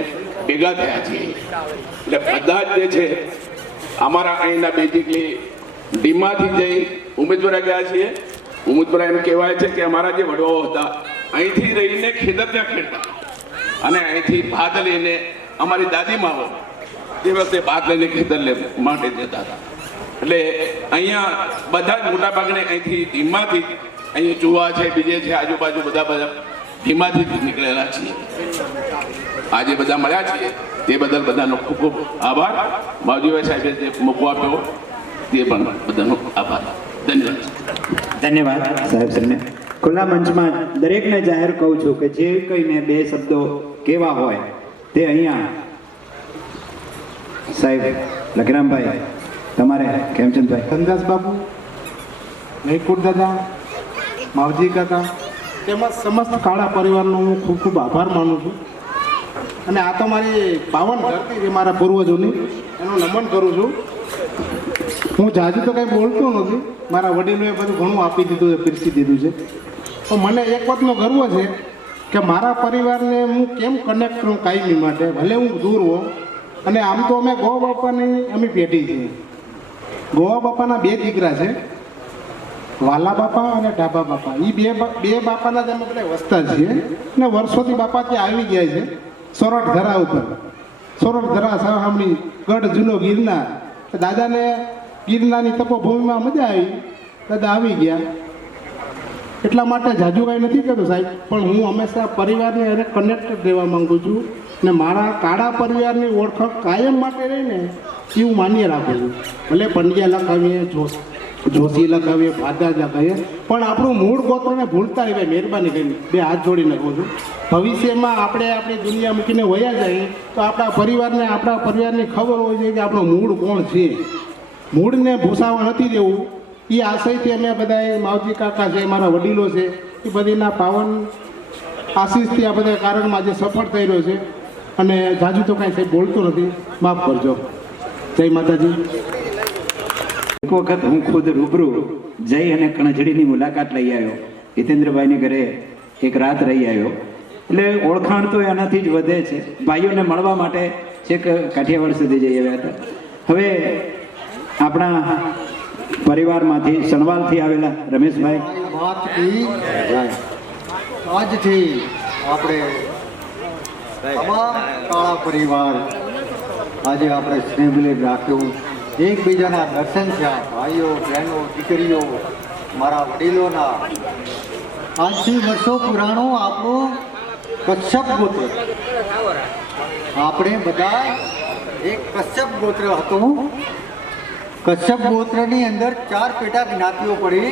ભેગા થયા છીએ. એટલે બધા જ જે છે અમારા અહીંના બેઝિકલી ડીમાથી જઈ ઉમેદપુરા ગયા છીએ. ઉમેદપુરા એમ કહેવાય છે કે અમારા જે વડવાઓ હતા અહીંથી રહીને ખેતર ત્યાં ખેડતા, અને અહીંથી ભાત લઈને અમારી દાદીમાઓ તે વખતે ભાત લઈને ખેતર માટે જતા હતા. એટલે અહીંયા બધા જ મોટા ભાગને અહીંથી ધીમાથી, અહીંયા ચુવા છે, બીજે છે, આજુબાજુ બધા ધીમાથી નીકળેલા છીએ. આજે બધા મળ્યા છીએ તે બદલ બધાનો ખૂબ ખૂબ આભાર. માવજીભાઈ સાહેબે જે મોકો આપ્યો તે પણ બધાનો આભાર. ધન્યવાદ. ધન્યવાદ સાહેબ શ્રીને. ખુલ્લા મંચમાં દરેકને જાહેર કહું છું કે જે કઈને બે શબ્દો કેવા હોય તે અહીંયા સાહેબ લખરામભાઈ, તમારે ખેમચંદભાઈ. ધનદાસ બાપુ, મહેકુર દાદા, માવજી કાકા તેમજ સમસ્ત કાળા પરિવારનો હું ખૂબ ખૂબ આભાર માનું છું. અને આ તો મારી પાવન ધરતી છે મારા પૂર્વજોની, એનું નમન કરું છું. હું જાજુ તો કંઈ બોલતો નથી, મારા વડીલોએ બધું ઘણું આપી દીધું છે, પીરસી દીધું છે. તો મને એક વાતનો ગર્વ છે કે મારા પરિવારને હું કેમ કનેક્ટ કરું કાયમી માટે, ભલે હું દૂર હોઉં. અને આમ તો અમે ગોવા બાપાની અમે પેઢી છીએ. ગોવા બાપાના બે દીકરા છે, વાલા બાપા અને ડાબા બાપા. એ બે બાપાના જ અમે બધા વસતા છીએ. ને વર્ષોથી બાપા ત્યાં આવી ગયા છે સોરઠ ધરા ઉપર. સોરઠ ધરા સામણી ગઢ જૂનો ગિરનાર. દાદાને ગિરનારની તપોભૂમિમાં મજા આવી, દાદા આવી ગયા. એટલા માટે જાજુ કાંઈ નથી કહેતો સાહેબ, પણ હું હંમેશા પરિવારની હારે કનેક્ટેડ રહેવા માંગુ છું. ને મારા કાળા પરિવારની ઓળખ કાયમ માટે રહીને એ હું માન્ય રાખું છું. ભલે પંડ્યા લખાવીએ, જોશી લખાવીએ, ભાદાજ લખાવીએ, પણ આપણું મૂળ ગોત્રને ભૂલતા રહેવાય. મહેરબાની કરીને બે હાથ જોડીને કહું છું. ભવિષ્યમાં આપણે આપણી દુનિયા મૂકીને વયા જઈએ તો આપણા પરિવારની ખબર હોવી જોઈએ કે આપણું મૂળ કોણ છે. મૂળને ભૂસાવા નથી દેવું. એ આશયથી અમે બધાએ, માવજી કાકા છે, મારા વડીલો છે, એ બધીના પાવન આશીષથી આ બધા કારણમાં જે સફળ થઈ રહ્યો છે. અને જાજુ તો કાંઈ સાહેબ બોલતો નથી, માફ કરજો. જય માતાજી. એક વખત હું ખુદ રૂબરૂ જઈ અને કણજડીની મુલાકાત લઈ આવ્યો. હિતેન્દ્રભાઈની ઘરે એક રાત રહી આવ્યો. એટલે ઓળખાણ તો એનાથી જ વધે છે. ભાઈઓને મળવા માટે છેક કાઠિયાવાડ સુધી જઈ આવ્યા હતા. હવે આપણા પરિવારમાંથી સણવાલથી આવેલા રમેશભાઈ. આજથી આપણે તમામ કાળા પરિવાર આજે આપણે સ્નેહ મિલન રાખ્યું. એકબીજાના દર્શન થયા. ભાઈઓ, બહેનો, દીકરીઓ, મારા વડીલોના. આજથી વર્ષો પુરાણું આપણું કશ્યપ ગોત્ર. આપણે બધા એક કશ્યપ ગોત્ર હતું. કશ્યપ ગોત્રની અંદર 4 પેટા જ્ઞાતિઓ પડી.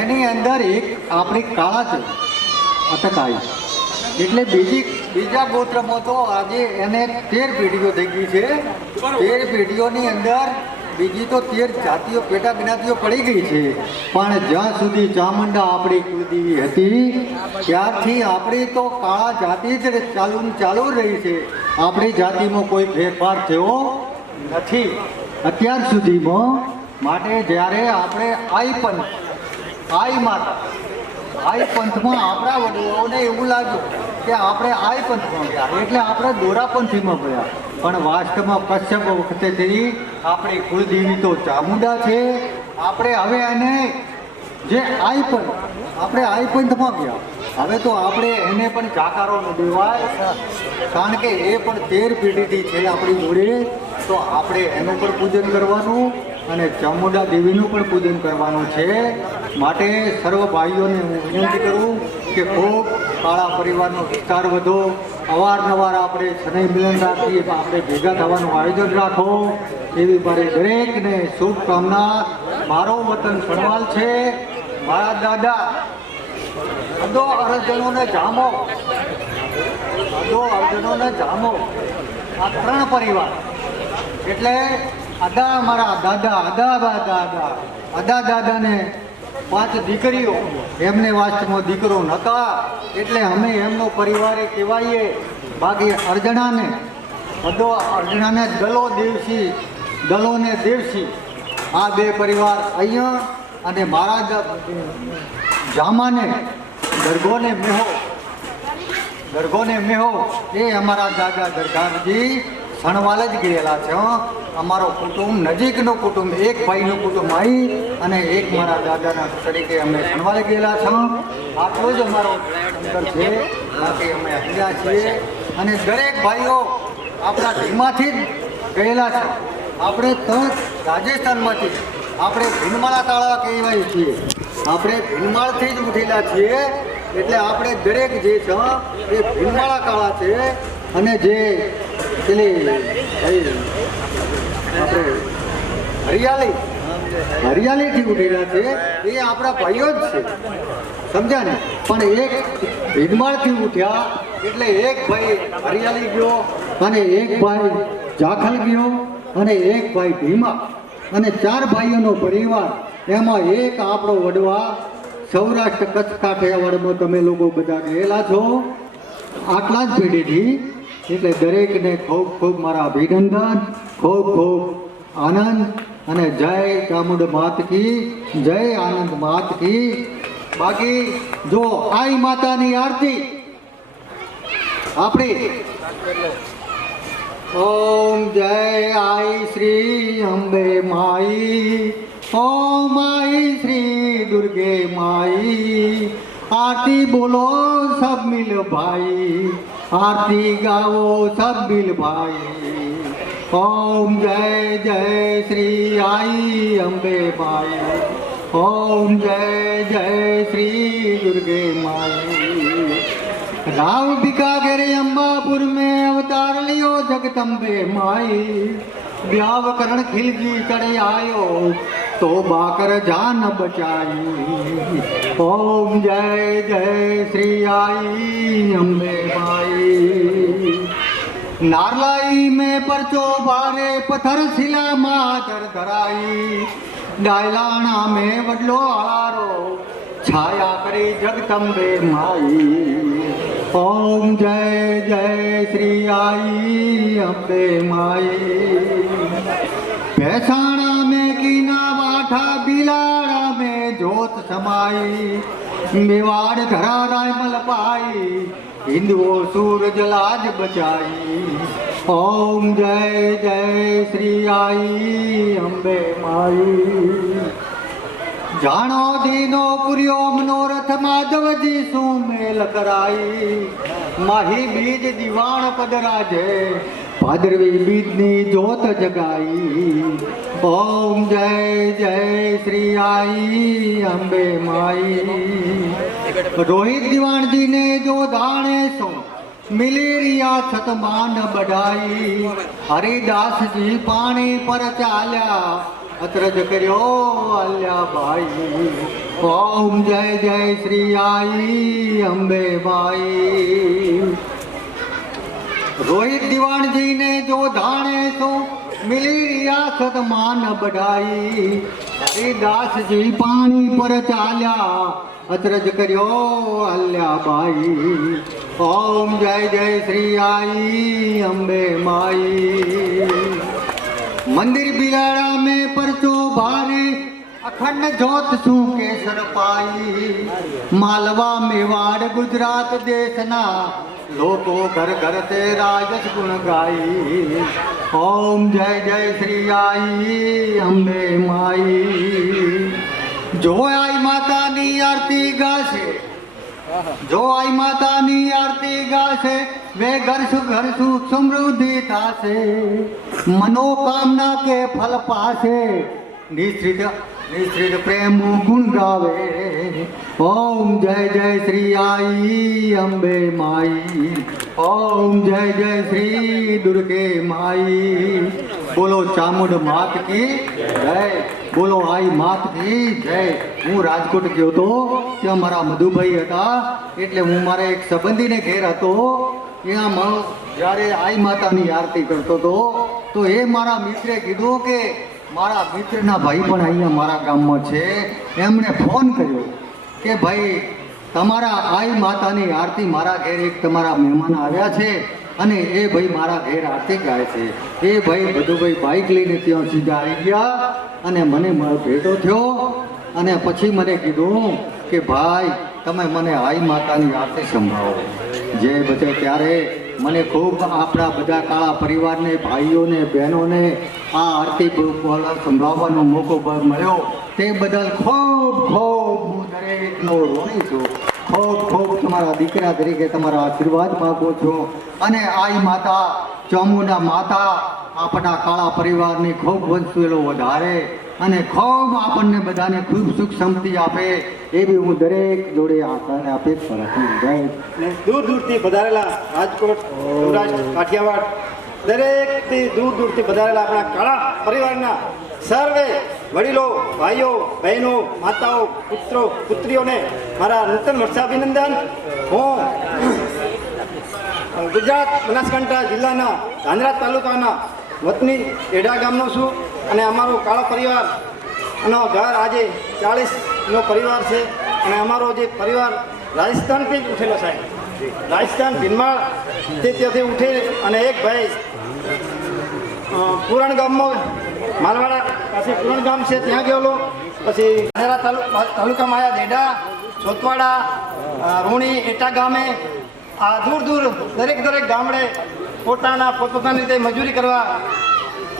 એની અંદર એક આપણી કાળા છે અટકાઈ. એટલે બીજા ગોત્રમાં તો આજે એને 13 પેઢીઓ થઈ ગઈ છે. 13 પેઢીઓની અંદર બીજી તો 13 જાતિઓ પેટા જ્ઞાતિઓ પડી ગઈ છે. પણ જ્યાં સુધી ચામુંડા આપણી કુળદેવી હતી ત્યારથી આપણી તો કાળા જાતિ જ ચાલુ રહી છે. આપણી જાતિમાં કોઈ ફેરફાર થયો નથી અત્યાર સુધીમાં. માટે જ્યારે આપણે આઈ પંથમાં આપણા વડીલોને એવું લાગ્યું કે આપણે આઈ પંથમાં ગયા એટલે આપણે દોરાપંથીમાં ગયા. પણ વાસ્તવમાં કશ્યપ વખતેથી આપણી કુળદેવી તો ચામુંડા છે. આપણે હવે એને જે આપણે આઈ પંથમાં ગયા. હવે તો આપણે એને પણ જાકારો ન દેવાય, કારણ કે એ પણ 13 પેઢીથી છે આપણી જોડે. તો આપણે એનું પણ પૂજન કરવાનું અને ચામુંડા દેવીનું પણ પૂજન કરવાનું છે. માટે સર્વ ભાઈઓને હું વિનંતી કરું કે ખૂબ કાળા પરિવારનો વિસ્તાર વધો. અવારનવાર આપણે સ્નેહ મિલન રાખીએ, આપણે ભેગા થવાનું આયોજન રાખો એવી મારી દરેકને શુભકામના. મારો વતન સણવાલ છે. મારા દાદા અડધો અર્જનોને જામો આ 3 પરિવાર. એટલે મારા દાદાને 5 દીકરીઓ. એમને વાસ્તવમાં દીકરો નહોતા એટલે અમે એમનો પરિવારે કહેવાઈએ. બાકી અર્જણાને દલોને દેવસી આ 2 પરિવાર અહીંયા. અને મારા જામાને ગરગોને મેહો એ અમારા દાદા દરગાહજી સણવાલ જ ગયેલા છે. અમારો કુટુંબ નજીકનું કુટુંબ, એક ભાઈનું કુટુંબ આવી અને એક મારા દાદાના તરીકે અમે સણવાલ ગયેલા છે. આટલો જ અમારો અંતર છે. બાકી અમે અહીંયા છીએ અને દરેક ભાઈઓ આપણા ટીમમાંથી જ ગયેલા છે. આપણે તો રાજસ્થાનમાંથી આપણે ભીનમાળા તાળા કહેવાય છીએ. આપણે ભીનમાળથી જ ઉઠેલા છીએ. એટલે આપણે દરેક જે છે એ ભીનમાળા કાળા છે. અને જે પેલી આપણે હરિયાળીથી ઉઠેલા છે એ આપણા ભાઈઓ જ છે. સમજ્યા ને? પણ એક ભીડમાળથી ઉઠ્યા એટલે એક ભાઈ હરિયાળી ગયો અને એક ભાઈ જાખલ ગયો અને એક ભાઈ ભીમા અને 4 ભાઈઓનો પરિવાર. એમાં એક આપણો વડવા સૌરાષ્ટ્ર કચ્છ કાઠિયાવાડમાં તમે લોકો બધા ગયેલા છો આટલા જ પેઢીથી. એટલે દરેકને ખૂબ ખૂબ મારા અભિનંદન, ખૂબ ખૂબ આનંદ અને જય ચામુંડ માત કી જય, આનંદ માત કી. બાકી જો આઈ માતાની આરતી આપણી ઓમ જય આઈ શ્રી અંબે માઈ, ઓમ આઈ શ્રી દુર્ગે માઈ. आरती बोलो सब मिल भाई, आरती गाओ सब मिल भाई. ओम जय जय श्री आई अम्बे माई, ओम जय जय श्री दुर्गे माई. राव बिकाघरे अंबापुर में अवतार लियो जगदम्बे माई. व्यावकरण खिलजी चढ़े आयो तो बाकर जान बचाई. ओम जय जय श्री आई अम्बे माई. नारलाई में परचो बारे पत्थर शिला मातर धराई. डायलाना में वडलो आरो छाया करी जगदम्बे माई. ओम जय जय श्री आई अम्बे माई. भैसाणा में कीना वाठा बिलाड़ा में जोत समाई. मेवाड़ धरा रायमल पाई, हिंदुओं सूरज लाज बचाई. ओम जय जय श्री आई अम्बे माई. जानो दीनो पुरियो मनोरथ माधव जी सु मेल कराई. माही बीज दीवाण पदराजे, भाद्रवी बीजनी जोत जगाई. ओम जय जय श्री आई अम्बे माई. रोहित दीवान जी ने जो दाणे सो मिली रियासत मान बढ़ाई. हरिदास जी पानी पर चाल्या, अतरज करियो अल्या भाई. ओम जय जय श्री आई अम्बे माई. रोहित दीवान जी ने जो दाणे सो मिली रियासत मान बढ़ाई. हरिदास जी पानी पर चाल्या, अतरज करियो अल्या भाई. ओम जय जय श्री आई अम्बे माई. मंदिर बिलाड़ा में परचो भारे, अखंड जोत सु केसर पाई. मालवा मेवाड़ गुजरात देशना, लोको घर घर ते राजस गुण गाई. ओम जय जय श्री आई अम्बे माई. जो आई माता नी आरती गासे, जो आई माता नी आरती गासे, वे घर सुख समृद्धि थासे. मनोकामना के फल पासे, निश्चित प्रेम गुण गावे. ओम जय जय श्री आई अम्बे माई. ओम जय जय श्री दुर्गे माई. बोलो चामुंड मात की जय, बोलो आई मात की जय. હું રાજકોટ ગયો હતો, ત્યાં મારા મધુભાઈ હતા, એટલે હું મારા એક સંબંધીને ઘેર હતો. ત્યાં જ્યારે આઈ માતાની આરતી કરતો હતો તો એ મારા મિત્રે કીધું કે મારા મિત્રના ભાઈ પણ અહીંયા મારા ગામમાં છે. એમણે ફોન કર્યો કે ભાઈ તમારા આઈ માતાની આરતી મારા ઘેર એક તમારા મહેમાન આવ્યા છે અને એ ભાઈ મારા ઘેર આરતી ગાય છે. એ ભાઈ બધુભાઈ બાઇક લઈને ત્યાં સીધા આવી ગયા અને મને ભેટો થયો અને પછી મને કીધું કે ભાઈ તમે મને આઈ માતાની આરતી સંભળાવો. જે બધે ત્યારે મને ખૂબ આપણા બધા કાળા પરિવારને, ભાઈઓને, બહેનોને આ આરતી સંભળાવવાનો મોકો મળ્યો તે બદલ ખૂબ ખૂબ હું દરેકનો ઋણી છું. ખૂબ ખૂબ તમારા દીકરા તરીકે તમારા આશીર્વાદ માગું છું. અને આઈ માતા ચામુંડા માતા આપણા કાળા પરિવારની ખૂબ વંશવેલો વધારે અને ખૂબ આપણને બધાને ખૂબ સુખ શાંતિ આપે એવી હું દરેક જોડે આશાને અપેક્ષા રાખું. જય. દૂર દૂરથી પધારેલા રાજકોટ, સૌરાષ્ટ્ર, કાઠિયાવાડ દરેકથી દૂર દૂરથી પધારેલા આપણા કાળા પરિવારના સર્વે વડીલો, ભાઈઓ, બહેનો, માતાઓ, પુત્રો, પુત્રીઓને મારા નૂતન વર્ષાભિનંદન. હું ગુજરાત બનાસકાંઠા જિલ્લાના ધાંધ્રા તાલુકાના વતની એડા ગામનો છું અને અમારો કાળા પરિવારનો ઘર આજે 40નો પરિવાર છે અને અમારો જે પરિવાર રાજસ્થાનથી જ ઉઠેલો સાહેબ, રાજસ્થાન ભીનમાળ ત્યાંથી ઉઠે અને એક ભાઈ પુરાણ ગામમાં મારવાડા પાસે પુરાણ ગામ છે ત્યાં ગયેલો, પછી ધાનેરા તાલુકામાં આવ્યા દેડા, સોતવાડા, રૂણી, એટા ગામે આ દૂર દૂર દરેક ગામડે પોતપોતાની રીતે મજૂરી કરવા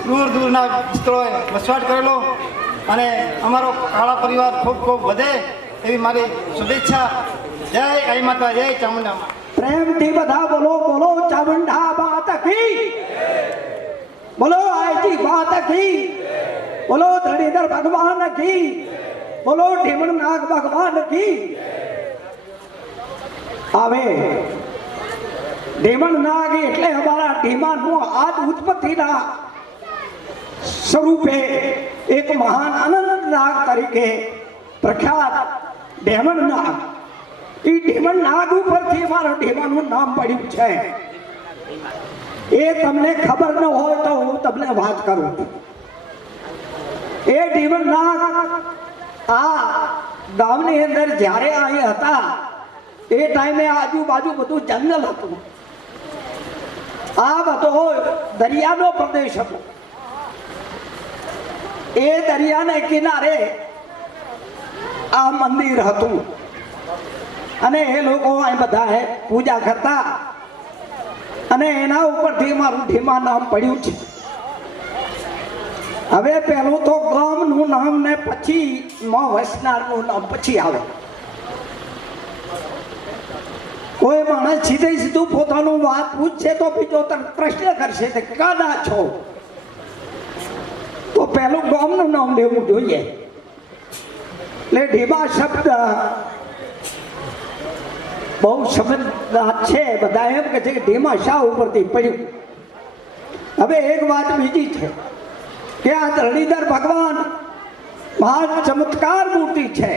દૂર દૂરના સ્થળોએ વસવાટ કરેલો અને અમારો કાળા પરિવાર ખૂબ ખૂબ વધે એવી મારી શુભેચ્છા. જય આઈ માતા, જય ચામુંડા. પ્રેમથી બધા બોલો બોલો ચામુંડા માત કી, બોલો આઈજી માત કી, બોલો ધણીધર ભગવાન કી, બોલો ઢીમણનાગ ભગવાન કી. હવે ઢીમણનાગ એટલે અમારા ઢીમાનું આદ ઉત્પત્તિના સ્વરૂપે એક મહાન અનંત નાગ તરીકે પ્રખ્યાત ઢેમણનાગ. એ ઢેમણનાગ ઉપરથી મારા ઢેમાનું નામ પડ્યું છે. એ તમને ખબર ન હોય તો હું તમને વાત કરું. એ ઢેમણનાગ આ ગામની અંદર જ્યારે અહીં હતા એ ટાઈમે આજુબાજુ બધું જંગલ હતું. આ બધો દરિયાનો પ્રદેશ હતો. એ દરિયાને કિનારે આ મંદિર હતું અને એ લોકો અહીં બધા પૂજા કરતા અને એના ઉપરથી મારું ઢીમા નામ પડ્યું છે. હવે પહેલું તો ગામનું નામ ને પછી વસનારનું નામ પછી આવે. કોઈ માણસ સીધું પોતાનું વાત પૂછશે તો બીજો પ્રશ્ન કરશે કે કાના છો, તો પહેલું ગામનું નામ લેવું જોઈએ. એટલે ઢીમા શબ્દ બહુ સમજદાર છે. બધા એમ કે છે કે ઢીમા શા ઉપરથી પડ્યું. હવે એક વાત બીજી છે કે આ ધરણીધર ભગવાન મહાન ચમત્કાર મૂર્તિ છે.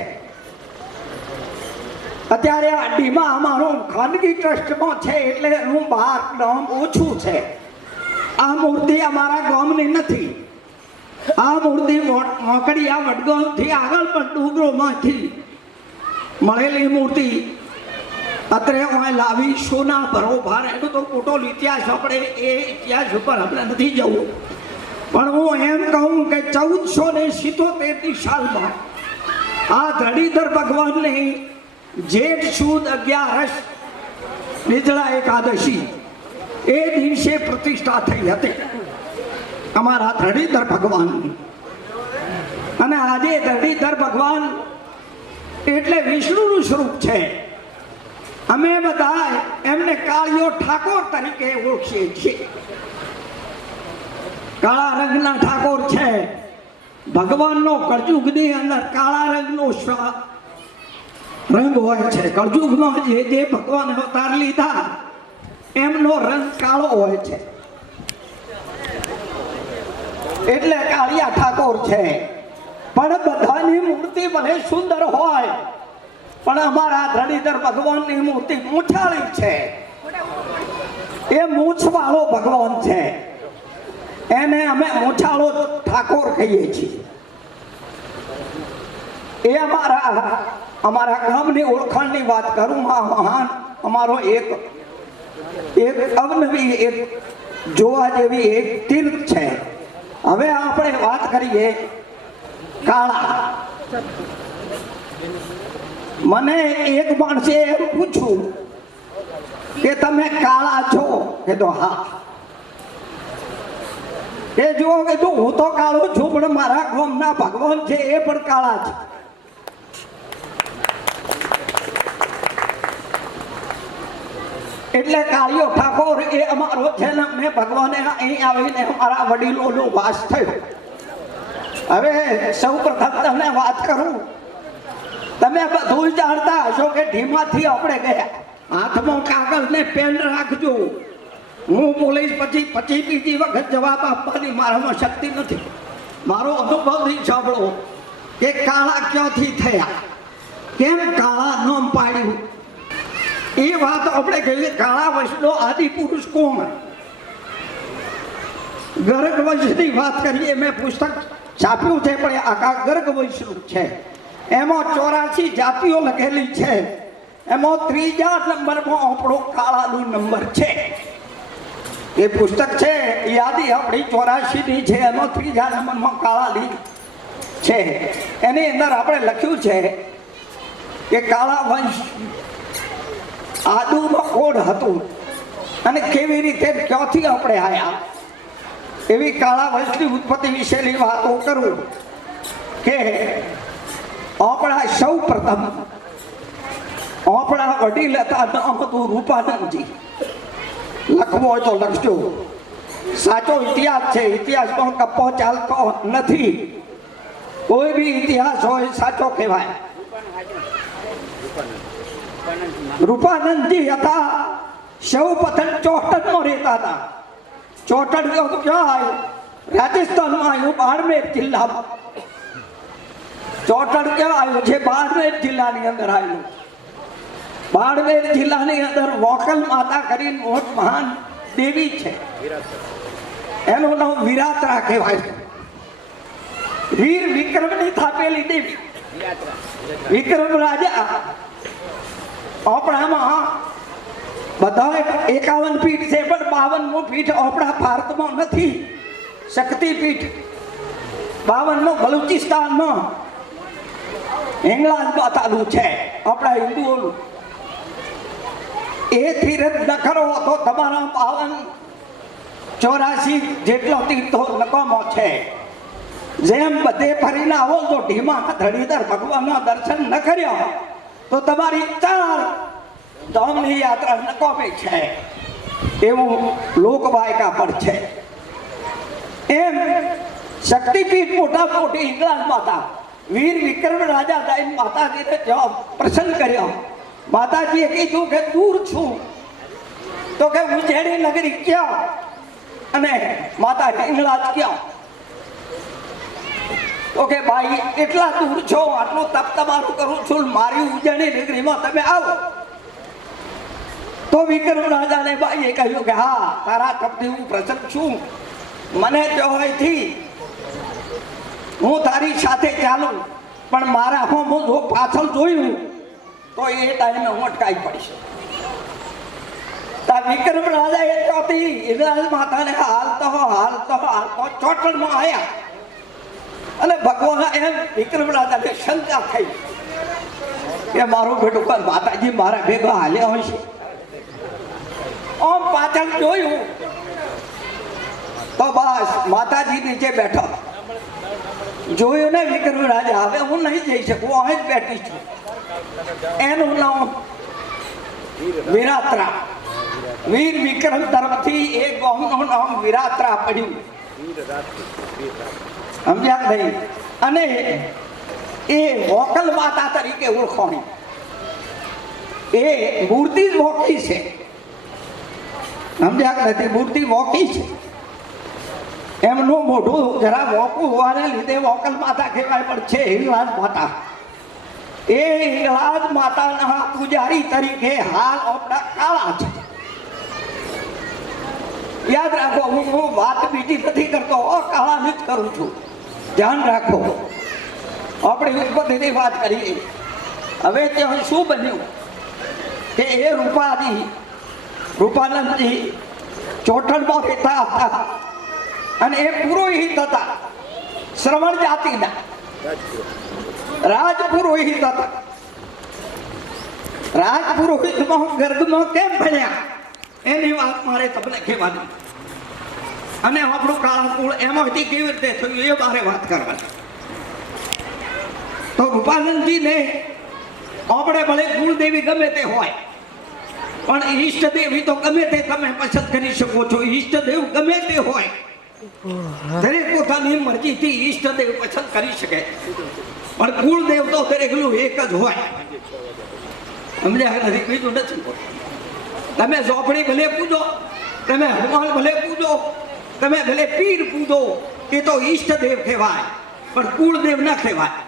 અત્યારે આ ઢીમા અમારું ખાનગી ટ્રસ્ટમાં છે એટલે એનું બહાર નામ ઓછું છે. આ મૂર્તિ અમારા ગામની નથી. આ મૂર્તિ મોકડિયા વડગામથી આગળ પણ ડુંગરોમાંથી મળેલી મૂર્તિ અત્રે લાવી સોના બરોબર. એનો તો મોટો ઇતિહાસ આપણે એ ઇતિહાસ ઉપર આપણે નથી જવું, પણ હું એમ કહું કે 1477ની સાલમાં આ ધરણીધર ભગવાનની જેઠ સુદ 11 નિર્જળા એકાદશી એ દિવસે પ્રતિષ્ઠા થઈ હતી અમારા ધરણીધર ભગવાનની. અને આજે ધરણીધર ભગવાન એટલે વિષ્ણુનું સ્વરૂપ છે. અમે બધા એમને કાળિયો ઠાકોર તરીકે ઓળખીએ છીએ. કાળા રંગના ઠાકોર છે. ભગવાનનો કળયુગની અંદર કાળા રંગનો રંગ હોય છે. કળયુગમાં જે ભગવાન અવતાર લીધા એમનો રંગ કાળો હોય છે એટલે કાળિયા ઠાકોર છે. પણ બધાની મૂર્તિ ભલે સુંદર હોય પણ અમારા ધરણીધર ભગવાનની મૂર્તિ મૂછાળી છે. એ મૂછવાળો ભગવાન છે. એને અમે મૂછાળો ઠાકોર કહીએ છીએ. એ અમારા ગામની ઓળખાણની વાત કરું. મહાન અમારો એક અવનવી એક જોવા જેવી એક તીર્થ છે. હવે આપણે વાત કરીએ કાળા. મને એક માણસે એમ પૂછ્યું કે તમે કાળા છો? કીધું હા. એ જુઓ કીધું હું તો કાળો છું પણ મારા ગામના ભગવાન છે એ પણ કાળા છે. એટલે કાળિયો ઠાકોર એ અમારો છે ને મેં ભગવાને અહીં આવીને અમારા વડીલોનો વાસ થયો. હવે સૌ પ્રથમ તમને વાત કરું. તમે બધું જાણતા હશો કે ઢીમાથી આપણે ગયા. હાથમાં કાગળ ને પેન રાખજો. હું પોલીસ પછી બીજી વખત જવાબ આપવાની મારામાં શક્તિ નથી. મારો અનુભવથી સાંભળો કે કાળા ક્યાંથી થયા, કેમ કાળા નામ પાડ્યું, એ વાત આપણે કહીએ. કાળા વંશનો આદિ પુરુષ કોણ? ગર્ગ વંશની વાત કરીએ. મેં પુસ્તક છાપ્યું છે પણ આખા ગર્ગ વંશનું છે. એમાં 84 જાતિઓ લખેલી છે. એમાં 3જા નંબરમાં આપણો કાળાનો નંબર છે. એ પુસ્તક છે યાદી આપણી 84ની છે. એમાં 3જા નંબરમાં કાળાની છે. એની અંદર આપણે લખ્યું છે કે કાળા વંશ આદુમાં કોણ હતું અને કેવી રીતે ક્યાંથી આપણે આવ્યા, એવી કાળા વંશની ઉત્પત્તિ વિશેની વાતો કરું. કે આપણા સૌ પ્રથમ આપણા વડીલ હતા, નામ હતું રૂપાનંદજી. લખવો હોય તો લખજો, સાચો ઇતિહાસ છે. ઇતિહાસમાં કપ્પો ચાલતો નથી. કોઈ બી ઇતિહાસ હોય સાચો કહેવાય. રૂપાનંદજી હતા સૌ પ્રથમ ચોટનમાં રહેતા હતા. ચોટડ ક્યાં આવ્યું? રાજસ્થાનમાં આવ્યું, બાડમેર જિલ્લામાં. ચોટડ ક્યાં આવ્યું છે? બાડમેર જિલ્લાની અંદર આવેલું. બાડમેર જિલ્લાની અંદર વોકલ માતા કરીને મોટ મહાન દેવી છે. એનું નામ વિરાત્રા કહેવાય છે. વીર વિક્રમની થાપેલી દેવી. વિક્રમ રાજા આપણામાં બધા 51 પીઠ છે, પણ 52મો પીઠ આપણા ભારતમાં નથી. શક્તિપીઠ 52મો બલુચિસ્તાનમાં હિંગળાજ માતાનું છે, આપણા હિન્દુઓનું. એ તીર્થ ન કરો તો તમારા 84 જેટલો તીર્થો નકામો છે. જેમ બધે ફરીને આવો તો ઢીમા ધડીધર ભગવાનના દર્શન ન કર્યા તો તમારી 4 ધામની યાત્રા નકામી છે, એવું લોકવાયકા પર છે. એમ શક્તિપીઠ મોટા મોટી હિંગળાજ માતા વીર વિક્રમ રાજા જઈને માતાજીને પ્રસન્ન કર્યો. માતાજીએ કીધું કે દૂર છું, તો કે ઉજેડી નગરી ક્યાં અને માતા હિંગળાજ ક્યાં? તો કે ભાઈ એટલા દૂર છો, આટલું તપ તમારું કરું છું, મારી ઉજેડી નગરીમાં તમે આવો. તો વિક્રમ રાજાને ભાઈએ કહ્યું કે હા, તારા તપથી હું પ્રસન્ન છું. મને ત્યોથી હું તારી સાથે ચાલું, પણ મારા હું જો પાછળ જોયું તો એ ટાઈમે હું અટકાઈ પડીશ. વિક્રમ રાજા એ ત્યાંથી હિંગળાજ માતાને હાલતો ચોટણમાં આવ્યા. અને ભગવાન એમ વિક્રમ રાજાને શંકા થઈ કે મારો બેટો કોઈ માતાજી મારા ભેગા હાલ્યા હોય છે. આમ પાછળ જોયું તો બસ માતાજી નીચે બેઠો. જોયું ને વિક્રમ રાજા, હવે હું નહીં જઈ શકું, અહીં જ બેઠી છું. એનું નામ વિરાત્રા. વીર વિક્રમ તરફથી એક ગામનું નામ વિરાત્રા પડ્યું. સમજ્યા નહીં? અને એ વોકલ માતા તરીકે ઓળખાણી. એ મૂર્તિ જ વોકી છે. સમજ્યા નથી? મૂર્તિ વોકી છે. એમનું મોઢું જરા વોકું હોવાને લીધે વોકલ માતા કહેવાય, પણ છે હિંગળાજ માતા. એ હિંગળાજ માતાના પૂજારી તરીકે હાલ આપણા કાળા છે. યાદ રાખો, હું વાત બીજી નથી કરતો, કાળાની જ કરું છું. ધ્યાન રાખો. આપણે ઉત્પત્તિની વાત કરીએ. હવે ત્યાં શું બન્યું કે એ રૂપાનંદજી ચોટણમાં રહેતા હતા અને એ પુરોહિત હતા, શ્રવણ જાતિના રાજપુરોહિત હતા. રાજપુરોહિતમાં ગર્ગમાં કેમ ભણ્યા એની વાત મારે તમને કહેવાની. અને આપણું કાળા કુળ એમાંથી કેવી રીતે થયું એ મારે વાત કરવાની. તો રૂપાનંદજીને આપણે ભલે કુળદેવી ગમે તે હોય, પણ ઈષ્ટદેવી તો ગમે તે તમે પસંદ કરી શકો છો. ઈષ્ટદેવ ગમે તે હોય, દરેક પોતાની મરજીથી ઈષ્ટદેવ પસંદ કરી શકે, પણ કુળદેવ તો દરેકનું એક જ હોય. સમજ્યા નથી? બીજું નથી. તમે ઝોપડી ભલે પૂજો, તમે હનુમાન ભલે પૂજો, તમે ભલે પીર પૂજો, એ તો ઈષ્ટદેવ કહેવાય, પણ કુળદેવ ન કહેવાય.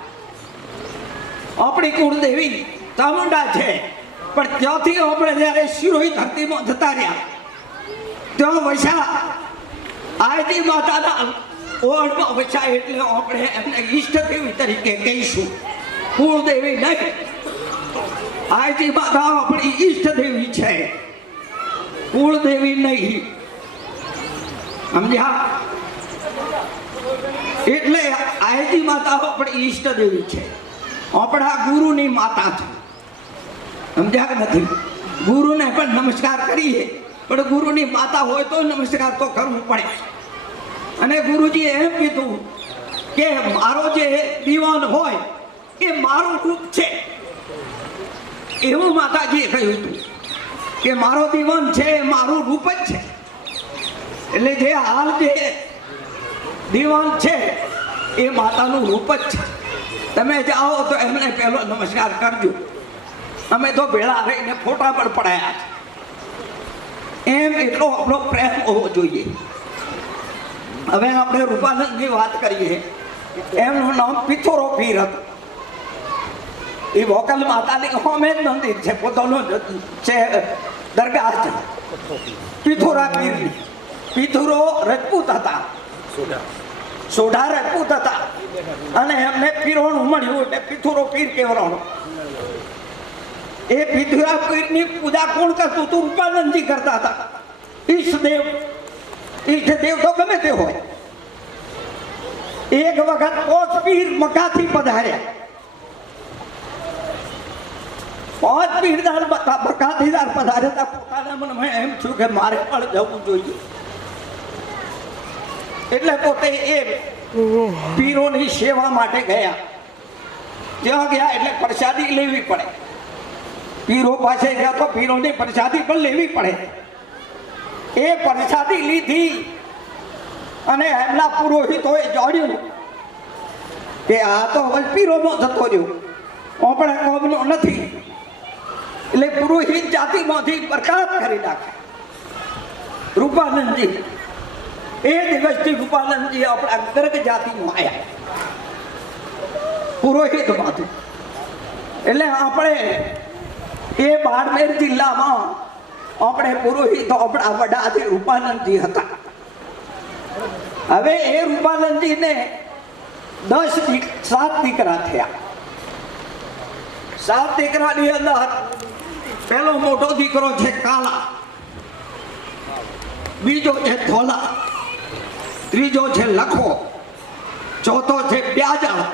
આપણી કુળદેવી ચામુંડા છે, પણ ત્યાંથી આપણે જ્યારે શિરોઈ ધરતીમાં જતા રહ્યા, ત્યાં વૈશા આયતી માતાના ઓળમાં વૈશા, એટલે આપણે એમને ઈષ્ટદેવી તરીકે કહીશું, કુળદેવી નહીં. આયતી માતા આપણી ઈષ્ટદેવી છે, કુળદેવી નહીં. સમજ્યા? એટલે આયતી માતા આપણી ઈષ્ટદેવી છે, આપણા ગુરુની માતા છે. સમજ્યા કે નથી? ગુરુને પણ નમસ્કાર કરીએ, પણ ગુરુની માતા હોય તો નમસ્કાર તો કરવું પડે. અને ગુરુજીએ એમ કીધું કે મારો જે દીવાન હોય એ મારું રૂપ છે, એવું માતાજીએ કહ્યું હતું કે મારો દીવાન છે એ મારું રૂપ જ છે. એટલે જે હાલ જે દીવાન છે એ માતાનું રૂપ જ છે. તમે જાઓ તો એમને પહેલો નમસ્કાર કરજો. અમે તો ભેળા રહીને ફોટા પણ પડાયા છે. એમ એટલો આપણો પ્રેમ હોવો જોઈએ. હવે આપણે રૂપાનંદની વાત કરીએ. એમનું નામ પિથોરો પીર હતું. એ વોકલ માતાની હોમે જ મંદિર છે, પોતાનું છે દરગાહ છે પિથોરા પીરની. પિથોરો રજપૂત હતા, સોઢા રજપૂત હતા, અને એમને પીરોણું મળ્યું એટલે પિથોરો પીર કહેવાનો. એ પિથોરા પીરની પૂજા કોણ કરતું હતું? રૂપાનંદજી કરતા હતા. ઈષ્ટદેવ, ઈષ્ટદેવ તો ગમે તે હોય. એક વખત પોચ પીર મક્કાથી પધાર્યા. પાંચ પીરદાર મક્કાથી પધાર્યા હતા. પોતાના મનમાં એમ થયું કે મારે પણ જવું જોઈએ, એટલે પોતે એ પીરોની સેવા માટે ગયા. ત્યાં ગયા એટલે પ્રસાદી લેવી પડે. પીરો પાસે ગયા તો પીરોની પ્રસાદી પણ લેવી પડે. એ પ્રસાદી લીધી અને એમના પુરોહિતોએ જોડ્યું કે આ તો હવે પીરોમાં જતો રહ્યો, આપણે કોમનો નથી. એટલે પુરોહિત જાતિમાંથી બરખાસ્ત કરી નાખે રૂપાનંદજી. એ દિવસથી રૂપાનંદજી આપણા ગર્ગ જાતિમાં આવ્યા, પુરોહિતમાંથી. એટલે આપણે એ બાડમેર જિલ્લામાં આપણે પુરોહિતો આપણા વડાથી રૂપાનંદજી હતા. હવે એ રૂપાનંદજીને 7 દીકરા થયા. 7 દીકરાની અંદર પહેલો મોટો દીકરો છે કાલા, બીજો છે ધોલા, ત્રીજો છે લખો, ચોથો છે બ્યાજા,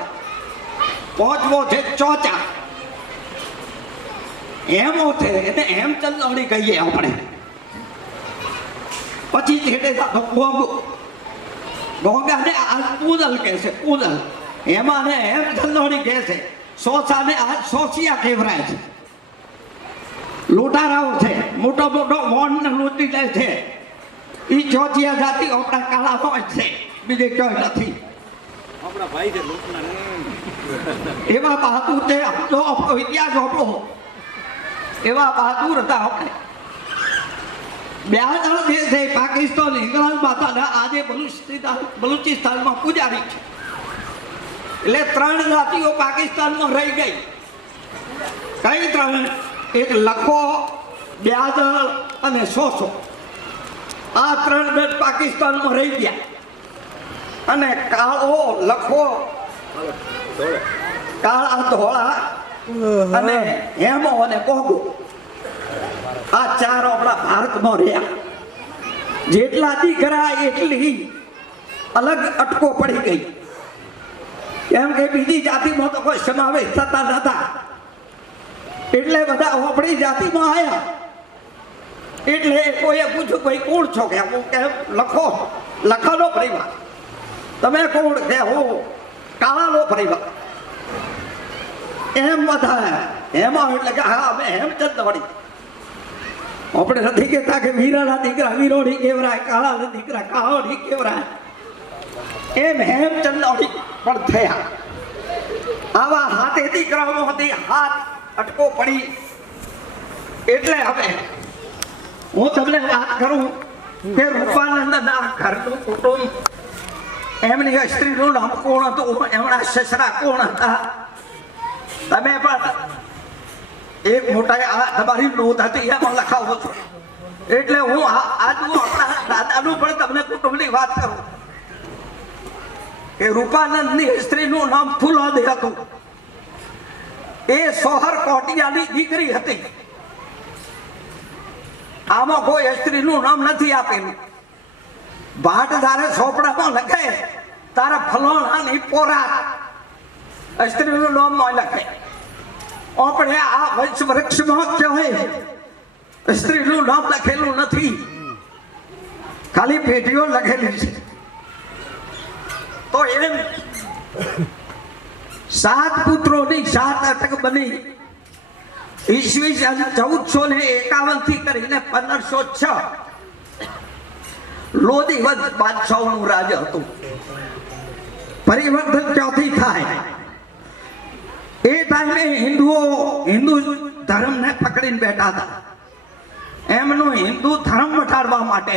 પાંચમો છે ચોચા. હેમો છે એને હેમચંદાણી કહીએ આપણે. પછી છેડે ગોગો, ગોગાને આ પૂજલ કહે છે, પૂજલ. હેમાને હેમચંદાણી કહે છે. સોસાને આ સોસિયા કહેવાય છે. લૂંટારાઓ છે, મોટો મોટો મોન લૂંટી જાય છે. એ ચોથિયા જાતિ આપણા કાળા હોય છે, બીજે ક્યાંય નથી. આપણા ભાઈ છે એવા બહાદુર છે. આપણો ઇતિહાસ આપણો એવા બહાદુર હતા. આપણે બ્યાજળ જે છે પાકિસ્તાન હિંગળાજ માતાના આજે બલુચિસ્તાનમાં પૂજારી છે. એટલે 3 જાતિઓ પાકિસ્તાનમાં રહી ગઈ. કઈ 3? એક લખો, બ્યાજળ અને સોસો. આ 3 ગઢ પાકિસ્તાનમાં રહી ગયા. અને કાળો, લખો, કાળા, ધોળા અને હેમો અને કોગો, આ 4 આપણા ભારતમાં રહ્યા. જેટલા દીકરા એટલી અલગ અટકો પડી ગઈ. કેમ કે બીજી જાતિમાં તો કોઈ સમાવેશ થતા નતા, એટલે બધા આપણી જાતિમાં આવ્યા. એટલે કોઈએ પૂછ્યું ભાઈ કોણ છો? કે લખો, લખાનો પરિવાર. તમે કોણ? કે હું કાળાનો પરિવાર. એમ બધા એમાં એટલે કે હા અમે હેમચંદાણી. આપણે નથી કહેતા કે વીરાના દીકરા વીરોની કેવરાય, કાળાના દીકરા કાળોની કેવરાય. એમ હેમચંદાણી પણ થયા. આવા હાથે દીકરાઓમાંથી હાથ અટકો પડી. એટલે હવે હું તમને વાત કરું કે રૂપાનંદના ઘરનું કુટુંબ, એમની સ્ત્રીનું નામ કોણ હતું, એમના સસરા કોણ હતા, તમે પણ એક મોટા આ તમારી નોંધ હતી એમાં લખાવો છો. એટલે હું આજ હું આપણા દાદાનું પણ તમને કુટુંબની વાત કરું કે રૂપાનંદની સ્ત્રીનું નામ ફૂલોદી હતું. એ સોહર કોટિયાની દીકરી હતી. આમાં કોઈ સ્ત્રીનું નામ નથી આપેલું. ભાટ તારે સોપડામાં લખે તારા ફલોણાની પોરાત, સ્ત્રીનું નામ ન લખે. આપણે આ વંશ વૃક્ષમાં કહેવાય સ્ત્રીનું નામ લખેલું નથી, ખાલી પેટીઓ લખેલી છે. તો એમ 7 પુત્રોની 7 અટક બની ઈસવીસન 1451 થી કરીને 1506 લોધી વંશ બાદશાહનું રાજ હતું. પરિવર્તન ચોથી થાય એ ટાઈમે હિન્દુ ધર્મને પકડીને બેઠા હતા. એમનો હિન્દુ ધર્મ મટાડવા માટે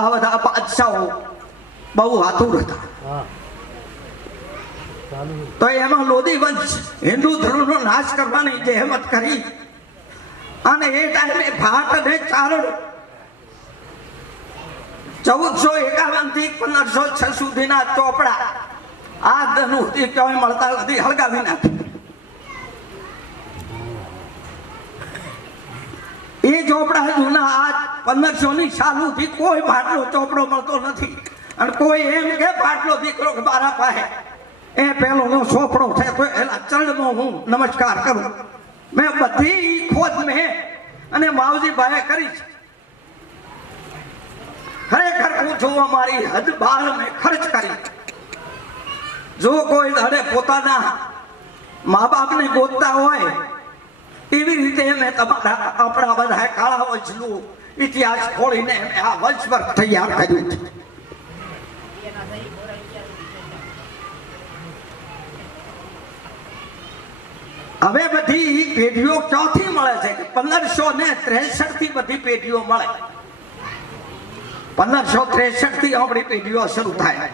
આ બધા બાદશાહો બહુ આતુર હતા. તો એમાં લોધી વંશ હિન્દુ ધર્મનો નાશ કરવાની જહેમત કરી અને એ ટાઈમે ભાટ અને ચારણ 1451 થી 1506 સુધીના ચોપડા આ ધનુથી ક્યાંય મળતા નથી, હળગાવી નાખી. એ ચોપડા જૂના આજ 1500ની સાલુથી કોઈ ભાટનો ચોપડો મળતો નથી. અને કોઈ એમ કે ભાટનો દીકરો કે મારા પાસે એ પેલો ચોપડો છે તો એના ચરણમાં હું નમસ્કાર કરું. મેં બધી ખોજ મેં અને માવજીભાઈએ કરી છે. ખરેખર હું છું અમારી હદ બહાર મેં ખર્ચ કરી. જો કોઈ દાડે પોતાના મા બાપને ગોતતા હોય એવી રીતે મેં તમારા આપણા બધા કાળા વંશનું ઇતિહાસ ખોલીને આ વંશવર્ગ તૈયાર કર્યું છે. હવે બધી પેઢીઓ ક્યાંથી મળે છે? 1563 થી બધી પેઢીઓ મળે. 1563 થી આપણી પેઢીઓ શરૂ થાય.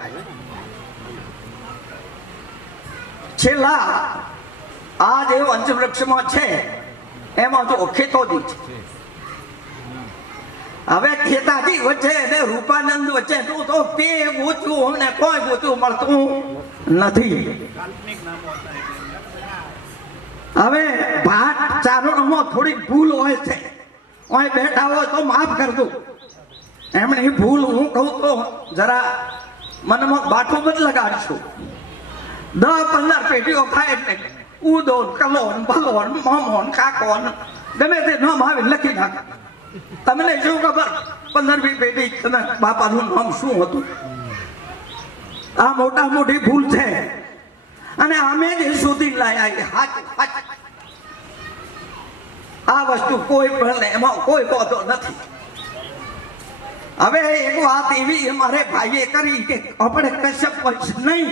છેલ્લા આ જે વંશવૃક્ષમાં છે એમાં જો ખેતોદી છે. હવે ખેતાજી વચ્ચે અને રૂપાનંદ વચ્ચે તો બે ગોતું અમને કોઈ ગોતું મળતું નથી. હવે ભાટ ચારણોમાં થોડીક ભૂલ હોય છે, કોઈ બેઠા હોય તો માફ કરજો. એમની ભૂલ હું કહું તો જરા મનમાં બાઠું બદ લગાડશું. 10-15 પેઢીઓ થાય એટલે ઉદોન, કલોન, ભલોન, મોમોન, કાકોન ગમે તે નામ આવે લખી નાખે. તમને શું ખબર 15મી પેઢી તમે બાપાનું નામ શું હતું? આ મોટા મોટી ભૂલ છે અને અમે જ સુધી લાયા. આ વસ્તુ કોઈ પણ એમાં કોઈ વાંધો નથી. હવે એક વાત એવી અમારે ભાઈએ કરી કે આપણે કશ્યપ વંશ નહીં,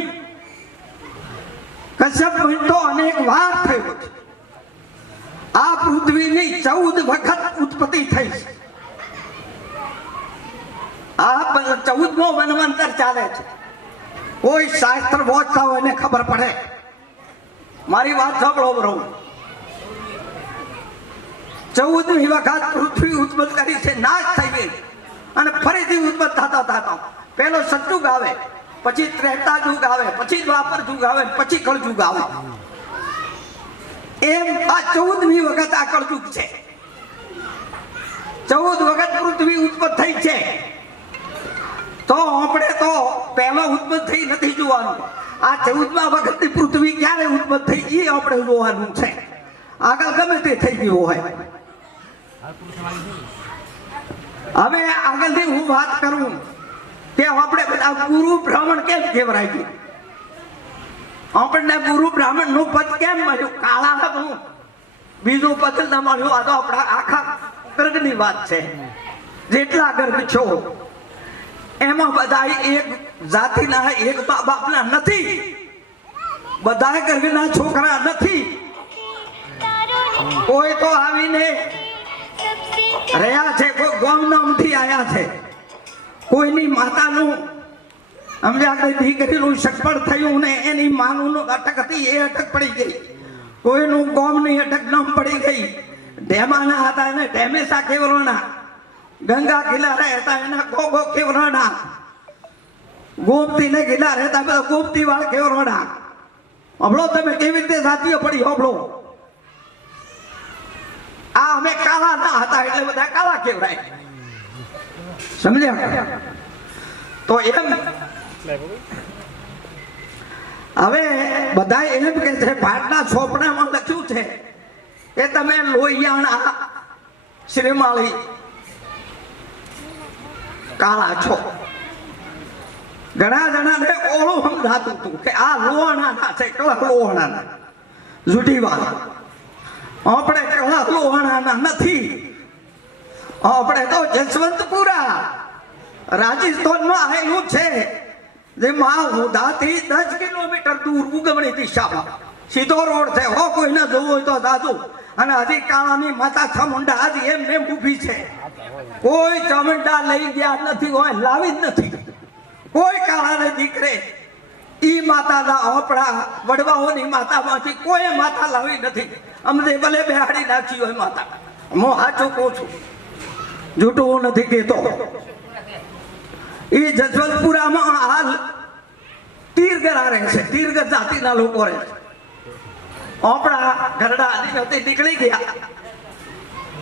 કશ્યપ વંશ તો અનેક વાર થયો છે. આ પૃથ્વીની 14 વખત ઉત્પત્તિ થઈ છે. આ 14મો મન્વંતર ચાલે છે. કોઈ શાસ્ત્ર વાંચતા હોય ને ખબર પડે. મારી વાત સાંભળો બરોબર. 14મી વખત પૃથ્વી ઉત્પન્ન કરી છે, નાશ થઈ ગઈ અને ફરીથી ઉત્પન્ન થતા પેલો સતયુગ આવે, પછી ત્રેતા યુગ આવે, પછી દ્વાપર યુગ આવે, પછી કળયુગ આવે. એમ આ 14મી વખત આ કળયુગ છે. 14 વખત પૃથ્વી ઉત્પન્ન થઈ છે. તો આપણે તો પહેલો ઉત્પન્ન થઈ નથી જોવાનું. આ 14મા વખતની પૃથ્વી ક્યારે ઉત્પન્ન થઈ એ આપણે જોવાનું છે. આગળ ગમે તે થઈ ગયું હોય. હવે આગળથી હું વાત કરું કે આપણે બધા ગુરુ બ્રાહ્મણ કેમ કહેવાય છે? આપણને ગુરુ બ્રાહ્મણ નું પદ કેમ મળ્યું? કાળા હતું, બીજું પદ ન મળ્યું. આ તો આપણા આખા ગર્ગની વાત છે. જેટલા ગર્ગ છો એમાં બધા એક જાતિના એક મા બાપના નથી. બધા ગર્ગના છોકરા નથી. કોઈ તો આવીને રહ્યા છે, કોઈ ગામનામથી આયા છે, કોઈની માતાનું સમજ્યા કે દીકરીનું સગપણ થયું ને એની માનું અટક હતી એ અટક પડી ગઈ, કોઈનું ગામની અટક નામ પડી ગઈ, ઢેમાના હતા એને ઢેમેસા કેવરોના, ગંગા કિનારે હતા એના ગોગો કેવરોના, ગોમતી ને કિનારે હતા બધા ગોમતી વાળ કેવરોના. હમણો તમે કેવી રીતે જાતિઓ પડી હમણો. આ અમે કાળા ના હતા એટલે બધા કાળા કેવરાય, સમજ્યા? તો એમ હવે બધા એમ કે છે ભાટના ચોપડામાં લખ્યું છે કે તમે લોહિયાણા શ્રીમાળી કાળા છો. ઘણા જણાને ઓળું સમજાતું હતું કે આ લોહાણા છે, કળા લોહાણા જુદી વાત. આપણે કળા લોહાણા નથી, આપણે તો જસવંતપુરા રાજસ્થાનમાં આવેલું છે, જેમાં ઉધાથી 10 કિલોમીટર દૂર ઉગમણી દિશામાં સીધો રોડ છે. હો કોઈને જોવું હોય તો દાદુ. અને હજી કાળાની માતા ચામુંડા હજી એમને ઊભી છે, કોઈ ચામુંડા લઈ ગયા નથી, હોય લાવી જ નથી. કોઈ કાળાને દીકરે ઈ માતાના આપણા વડવાઓની માતામાંથી કોઈ માતા લાવી નથી. અમને ભલે બેહાડી નાખી હોય માતા. હું સાચું કહું છું, જૂઠું હું નથી કહેતો. એ જસવંતપુરામાં હાલ તીરગરા રહે છે, તીરગર જાતિના લોકો રહે છે. આપણા ઘરડા આદિવાસી નીકળી ગયા,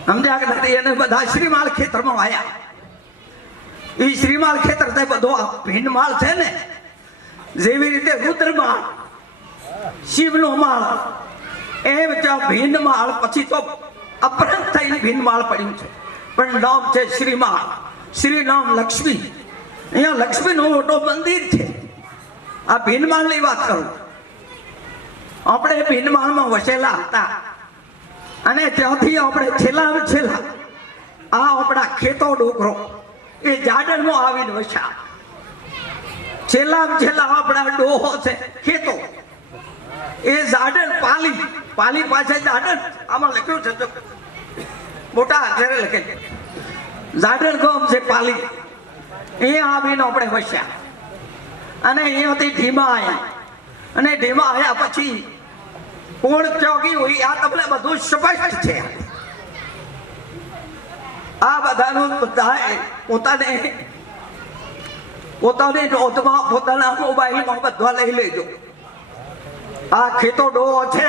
સમજ્યા કે નથી? એને બધા શ્રીમાળ ખેતરમાં આવ્યા. એ શ્રીમાળ ખેતર તે બધો ભીનમાળ છે ને, જેવી રીતે રુદ્રમાળ શિવનો માળ, એમ ભીનમાળ પછી તો અપહરણ થઈને ભીનમાળ પડ્યું છે, પણ નામ છે શ્રીમાળ. શ્રી નામ લક્ષ્મી. અહીંયા લક્ષ્મીનું મોટો મંદિર છે. આ ભીનમાળની વાત કરું. આપણે ભીનમાળમાં વસેલા હતા અને ત્યાંથી આપણે છેલ્લા આ આપણા ખેતો ડોકરો એ જાડરમાં આવીને વસ્યા. છેલ્લા આપણા ડોહો છે ખેતો, એ જાડર પાલી પાસે જાડર, આમાં લખ્યું છે મોટા અક્ષરે લખેલું જાડર ગામ છે પાલી. અહીંયા આવીને આપણે વસ્યા અને અહીંયાથી ઢીમા આવ્યા. અને ઢીમા આવ્યા પછી કોણ ચોકી હોય આ તમને બધું સ્પષ્ટ છે. આ બધાનું પોતાની નોંધમાં પોતાના મોબાઈલમાં બધા લઈ લેજો. આ ખેતો ડોહો છે,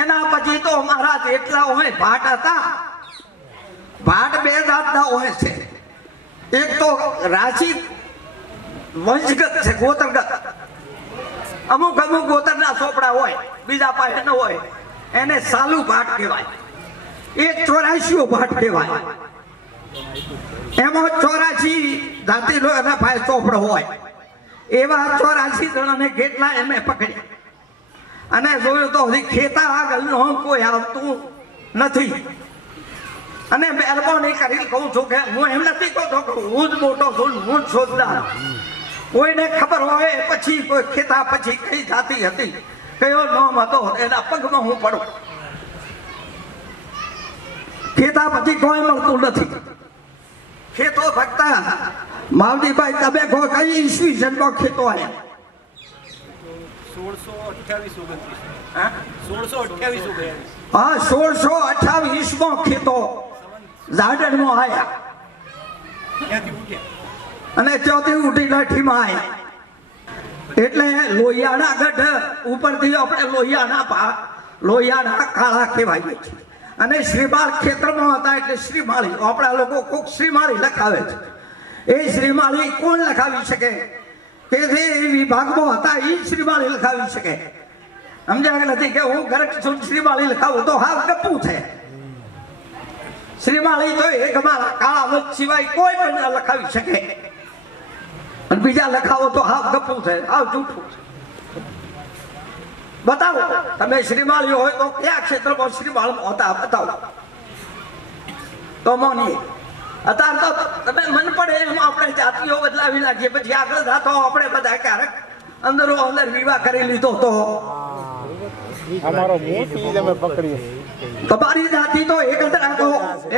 એના પછી તો અમારા જેટલા હોય ભાટ હતા. ભાટ 2 જાતના હોય છે. એક તો રાશિ વંશગત છે, ગોત્રગત. અમુક ગોત્રના ચોપડા હોય, બીજા પાસે ન હોય, એને સાલુ ભાટ કહેવાય. એક 84 ભાટ કહેવાય. એમાં 84 જાતિનો એના પાસે ચોપડો હોય. એવા 84 જણાને કેટલા એમે પકડ્યા અને જોયું તો હજી ખેતા આગળ કોઈ આવતું નથી. અને મહેરબાની કરી કહું છું કે હું એમ નથી કહતો કે હું જ મોટો છું, હું જ શોધદાર. કોઈને ખબર હોય પછી કોઈ ખેતા પછી કઈ જાતિ હતી, કયો નામ હતો, એના પગમાં હું પડું. ખેતા પછી કોઈ મળતું નથી. ખેતો ફક્ત માવજીભાઈ તમે કહો કઈ ઈસવી જન્મ ખેતો આવ્યા? 1628 ખેતો ઝાડરમાં આવ્યા અને ત્યાંથી ઉઠી લાઠીમાં આવ્યા. એટલે લોહિયાના ગઢ ઉપરથી આપણે લોહિયાના કાળા કહેવાય છે. અને શ્રીમાળ ખેતરમાં હતા એટલે શ્રીમાળી. આપણા લોકો કોક શ્રીમાળી લખાવે છે. એ શ્રીમાળી કોણ લખાવી શકે? કે જે વિભાગમાં હતા એ શ્રીમાળી લખાવી શકે. સમજ્યા નથી કે હું કરેક્ટ છું શ્રીમાળી લખાવું તો હાવ ગપ્પું છે. શ્રીમાળી તો એક અમારા કાળા વંશ સિવાય કોઈ પણ લખાવી શકે, અને બીજા લખાવો તો હાવ ગપ્પું છે, હાવ જૂઠું છે. બતાવો તમે શ્રીમાળી હોય તો કયા ક્ષેત્રમાં શ્રીમાળમાં હતા બતાવો તો માનીએ. અત્યારે તો તમે મન પડે એમ આપણે જાતિઓ બદલાવી નાખીએ, પછી આગળ જાતો આપણે બધા ક્યારેક અંદર વિવાહ કરી લીધો તો અમારો મોટી તમે પકડી તમારી જાતિ તો એક જ રાખો,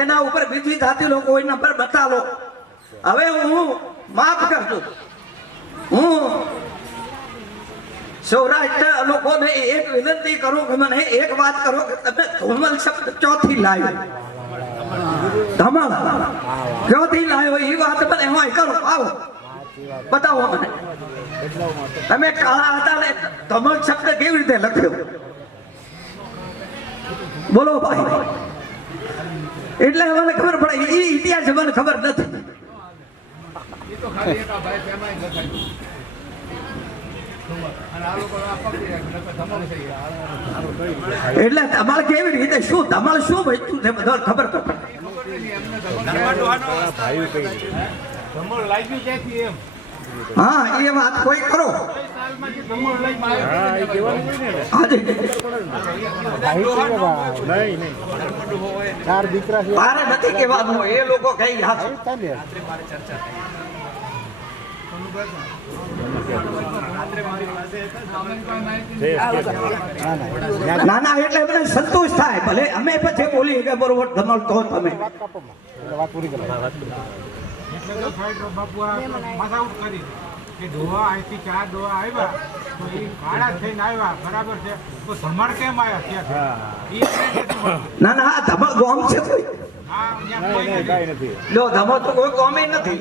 એના ઉપર બીજી જાતિ લોકો કોઈ નંબર બતાવો. હવે હું માફ કરજો, હું સૌરાષ્ટ્ર લોકોને એક વિનંતી કરું કે મને એક વાત કરો કે તમે ધોમલ શબ્દ ચોથી લાવ્યો, ધમલ ક્યોથી લાવ્યો એ વાત મને હોય કરો, આવો બતાવો મને. તમે કાળા હતા ને ધમલ શબ્દ કેવી રીતે લખ્યો બોલો ભાઈ? એટલે મને ખબર પડે, એ ઇતિહાસ મને ખબર નથી. એટલે તમારે કેવી રીતે શું તમારે શું બચ્યું છે બધું ખબર તો પડે. હા એ વાત કોઈ કરો. મારે નથી કહેવાનું, એ લોકો કઈ ના ના એટલે મને સંતોષ થાય, ભલે અમે પછી બોલીએ કે બરોબર ધમલ તો તમે કે ડોહા અહીંથી 4 ડોહા આવ્યા તો એ કાળા થઈને આવ્યા, બરાબર છે, તો ધમણ કેમ આવ્યા? ના ના આ ધમલ ગોમ છે કોઈ? લો ધમલ તો કોઈ ગોમે નથી.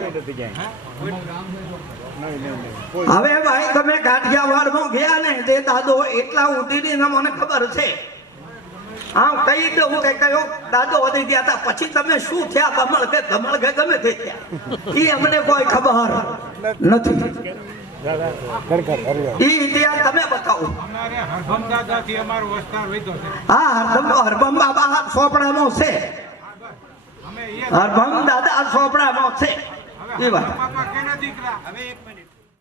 હવે ભાઈ તમે કાઠિયાવાડમાં ગયા ને તે દાદો એટલા ઉઠીને મને ખબર છે. હા કઈ દઉં કે કયો દાદો વધી ગયા હતા, પછી તમે શું થયા ધમલ કે ગમે તે થયા એ અમને કોઈ ખબર નથી. એ ઇતિહાસ તમે બતાવો. હા હરભમ બાબા સોપડામાં છે, હરભમ દાદા સોપડામાં છે. એ વાત.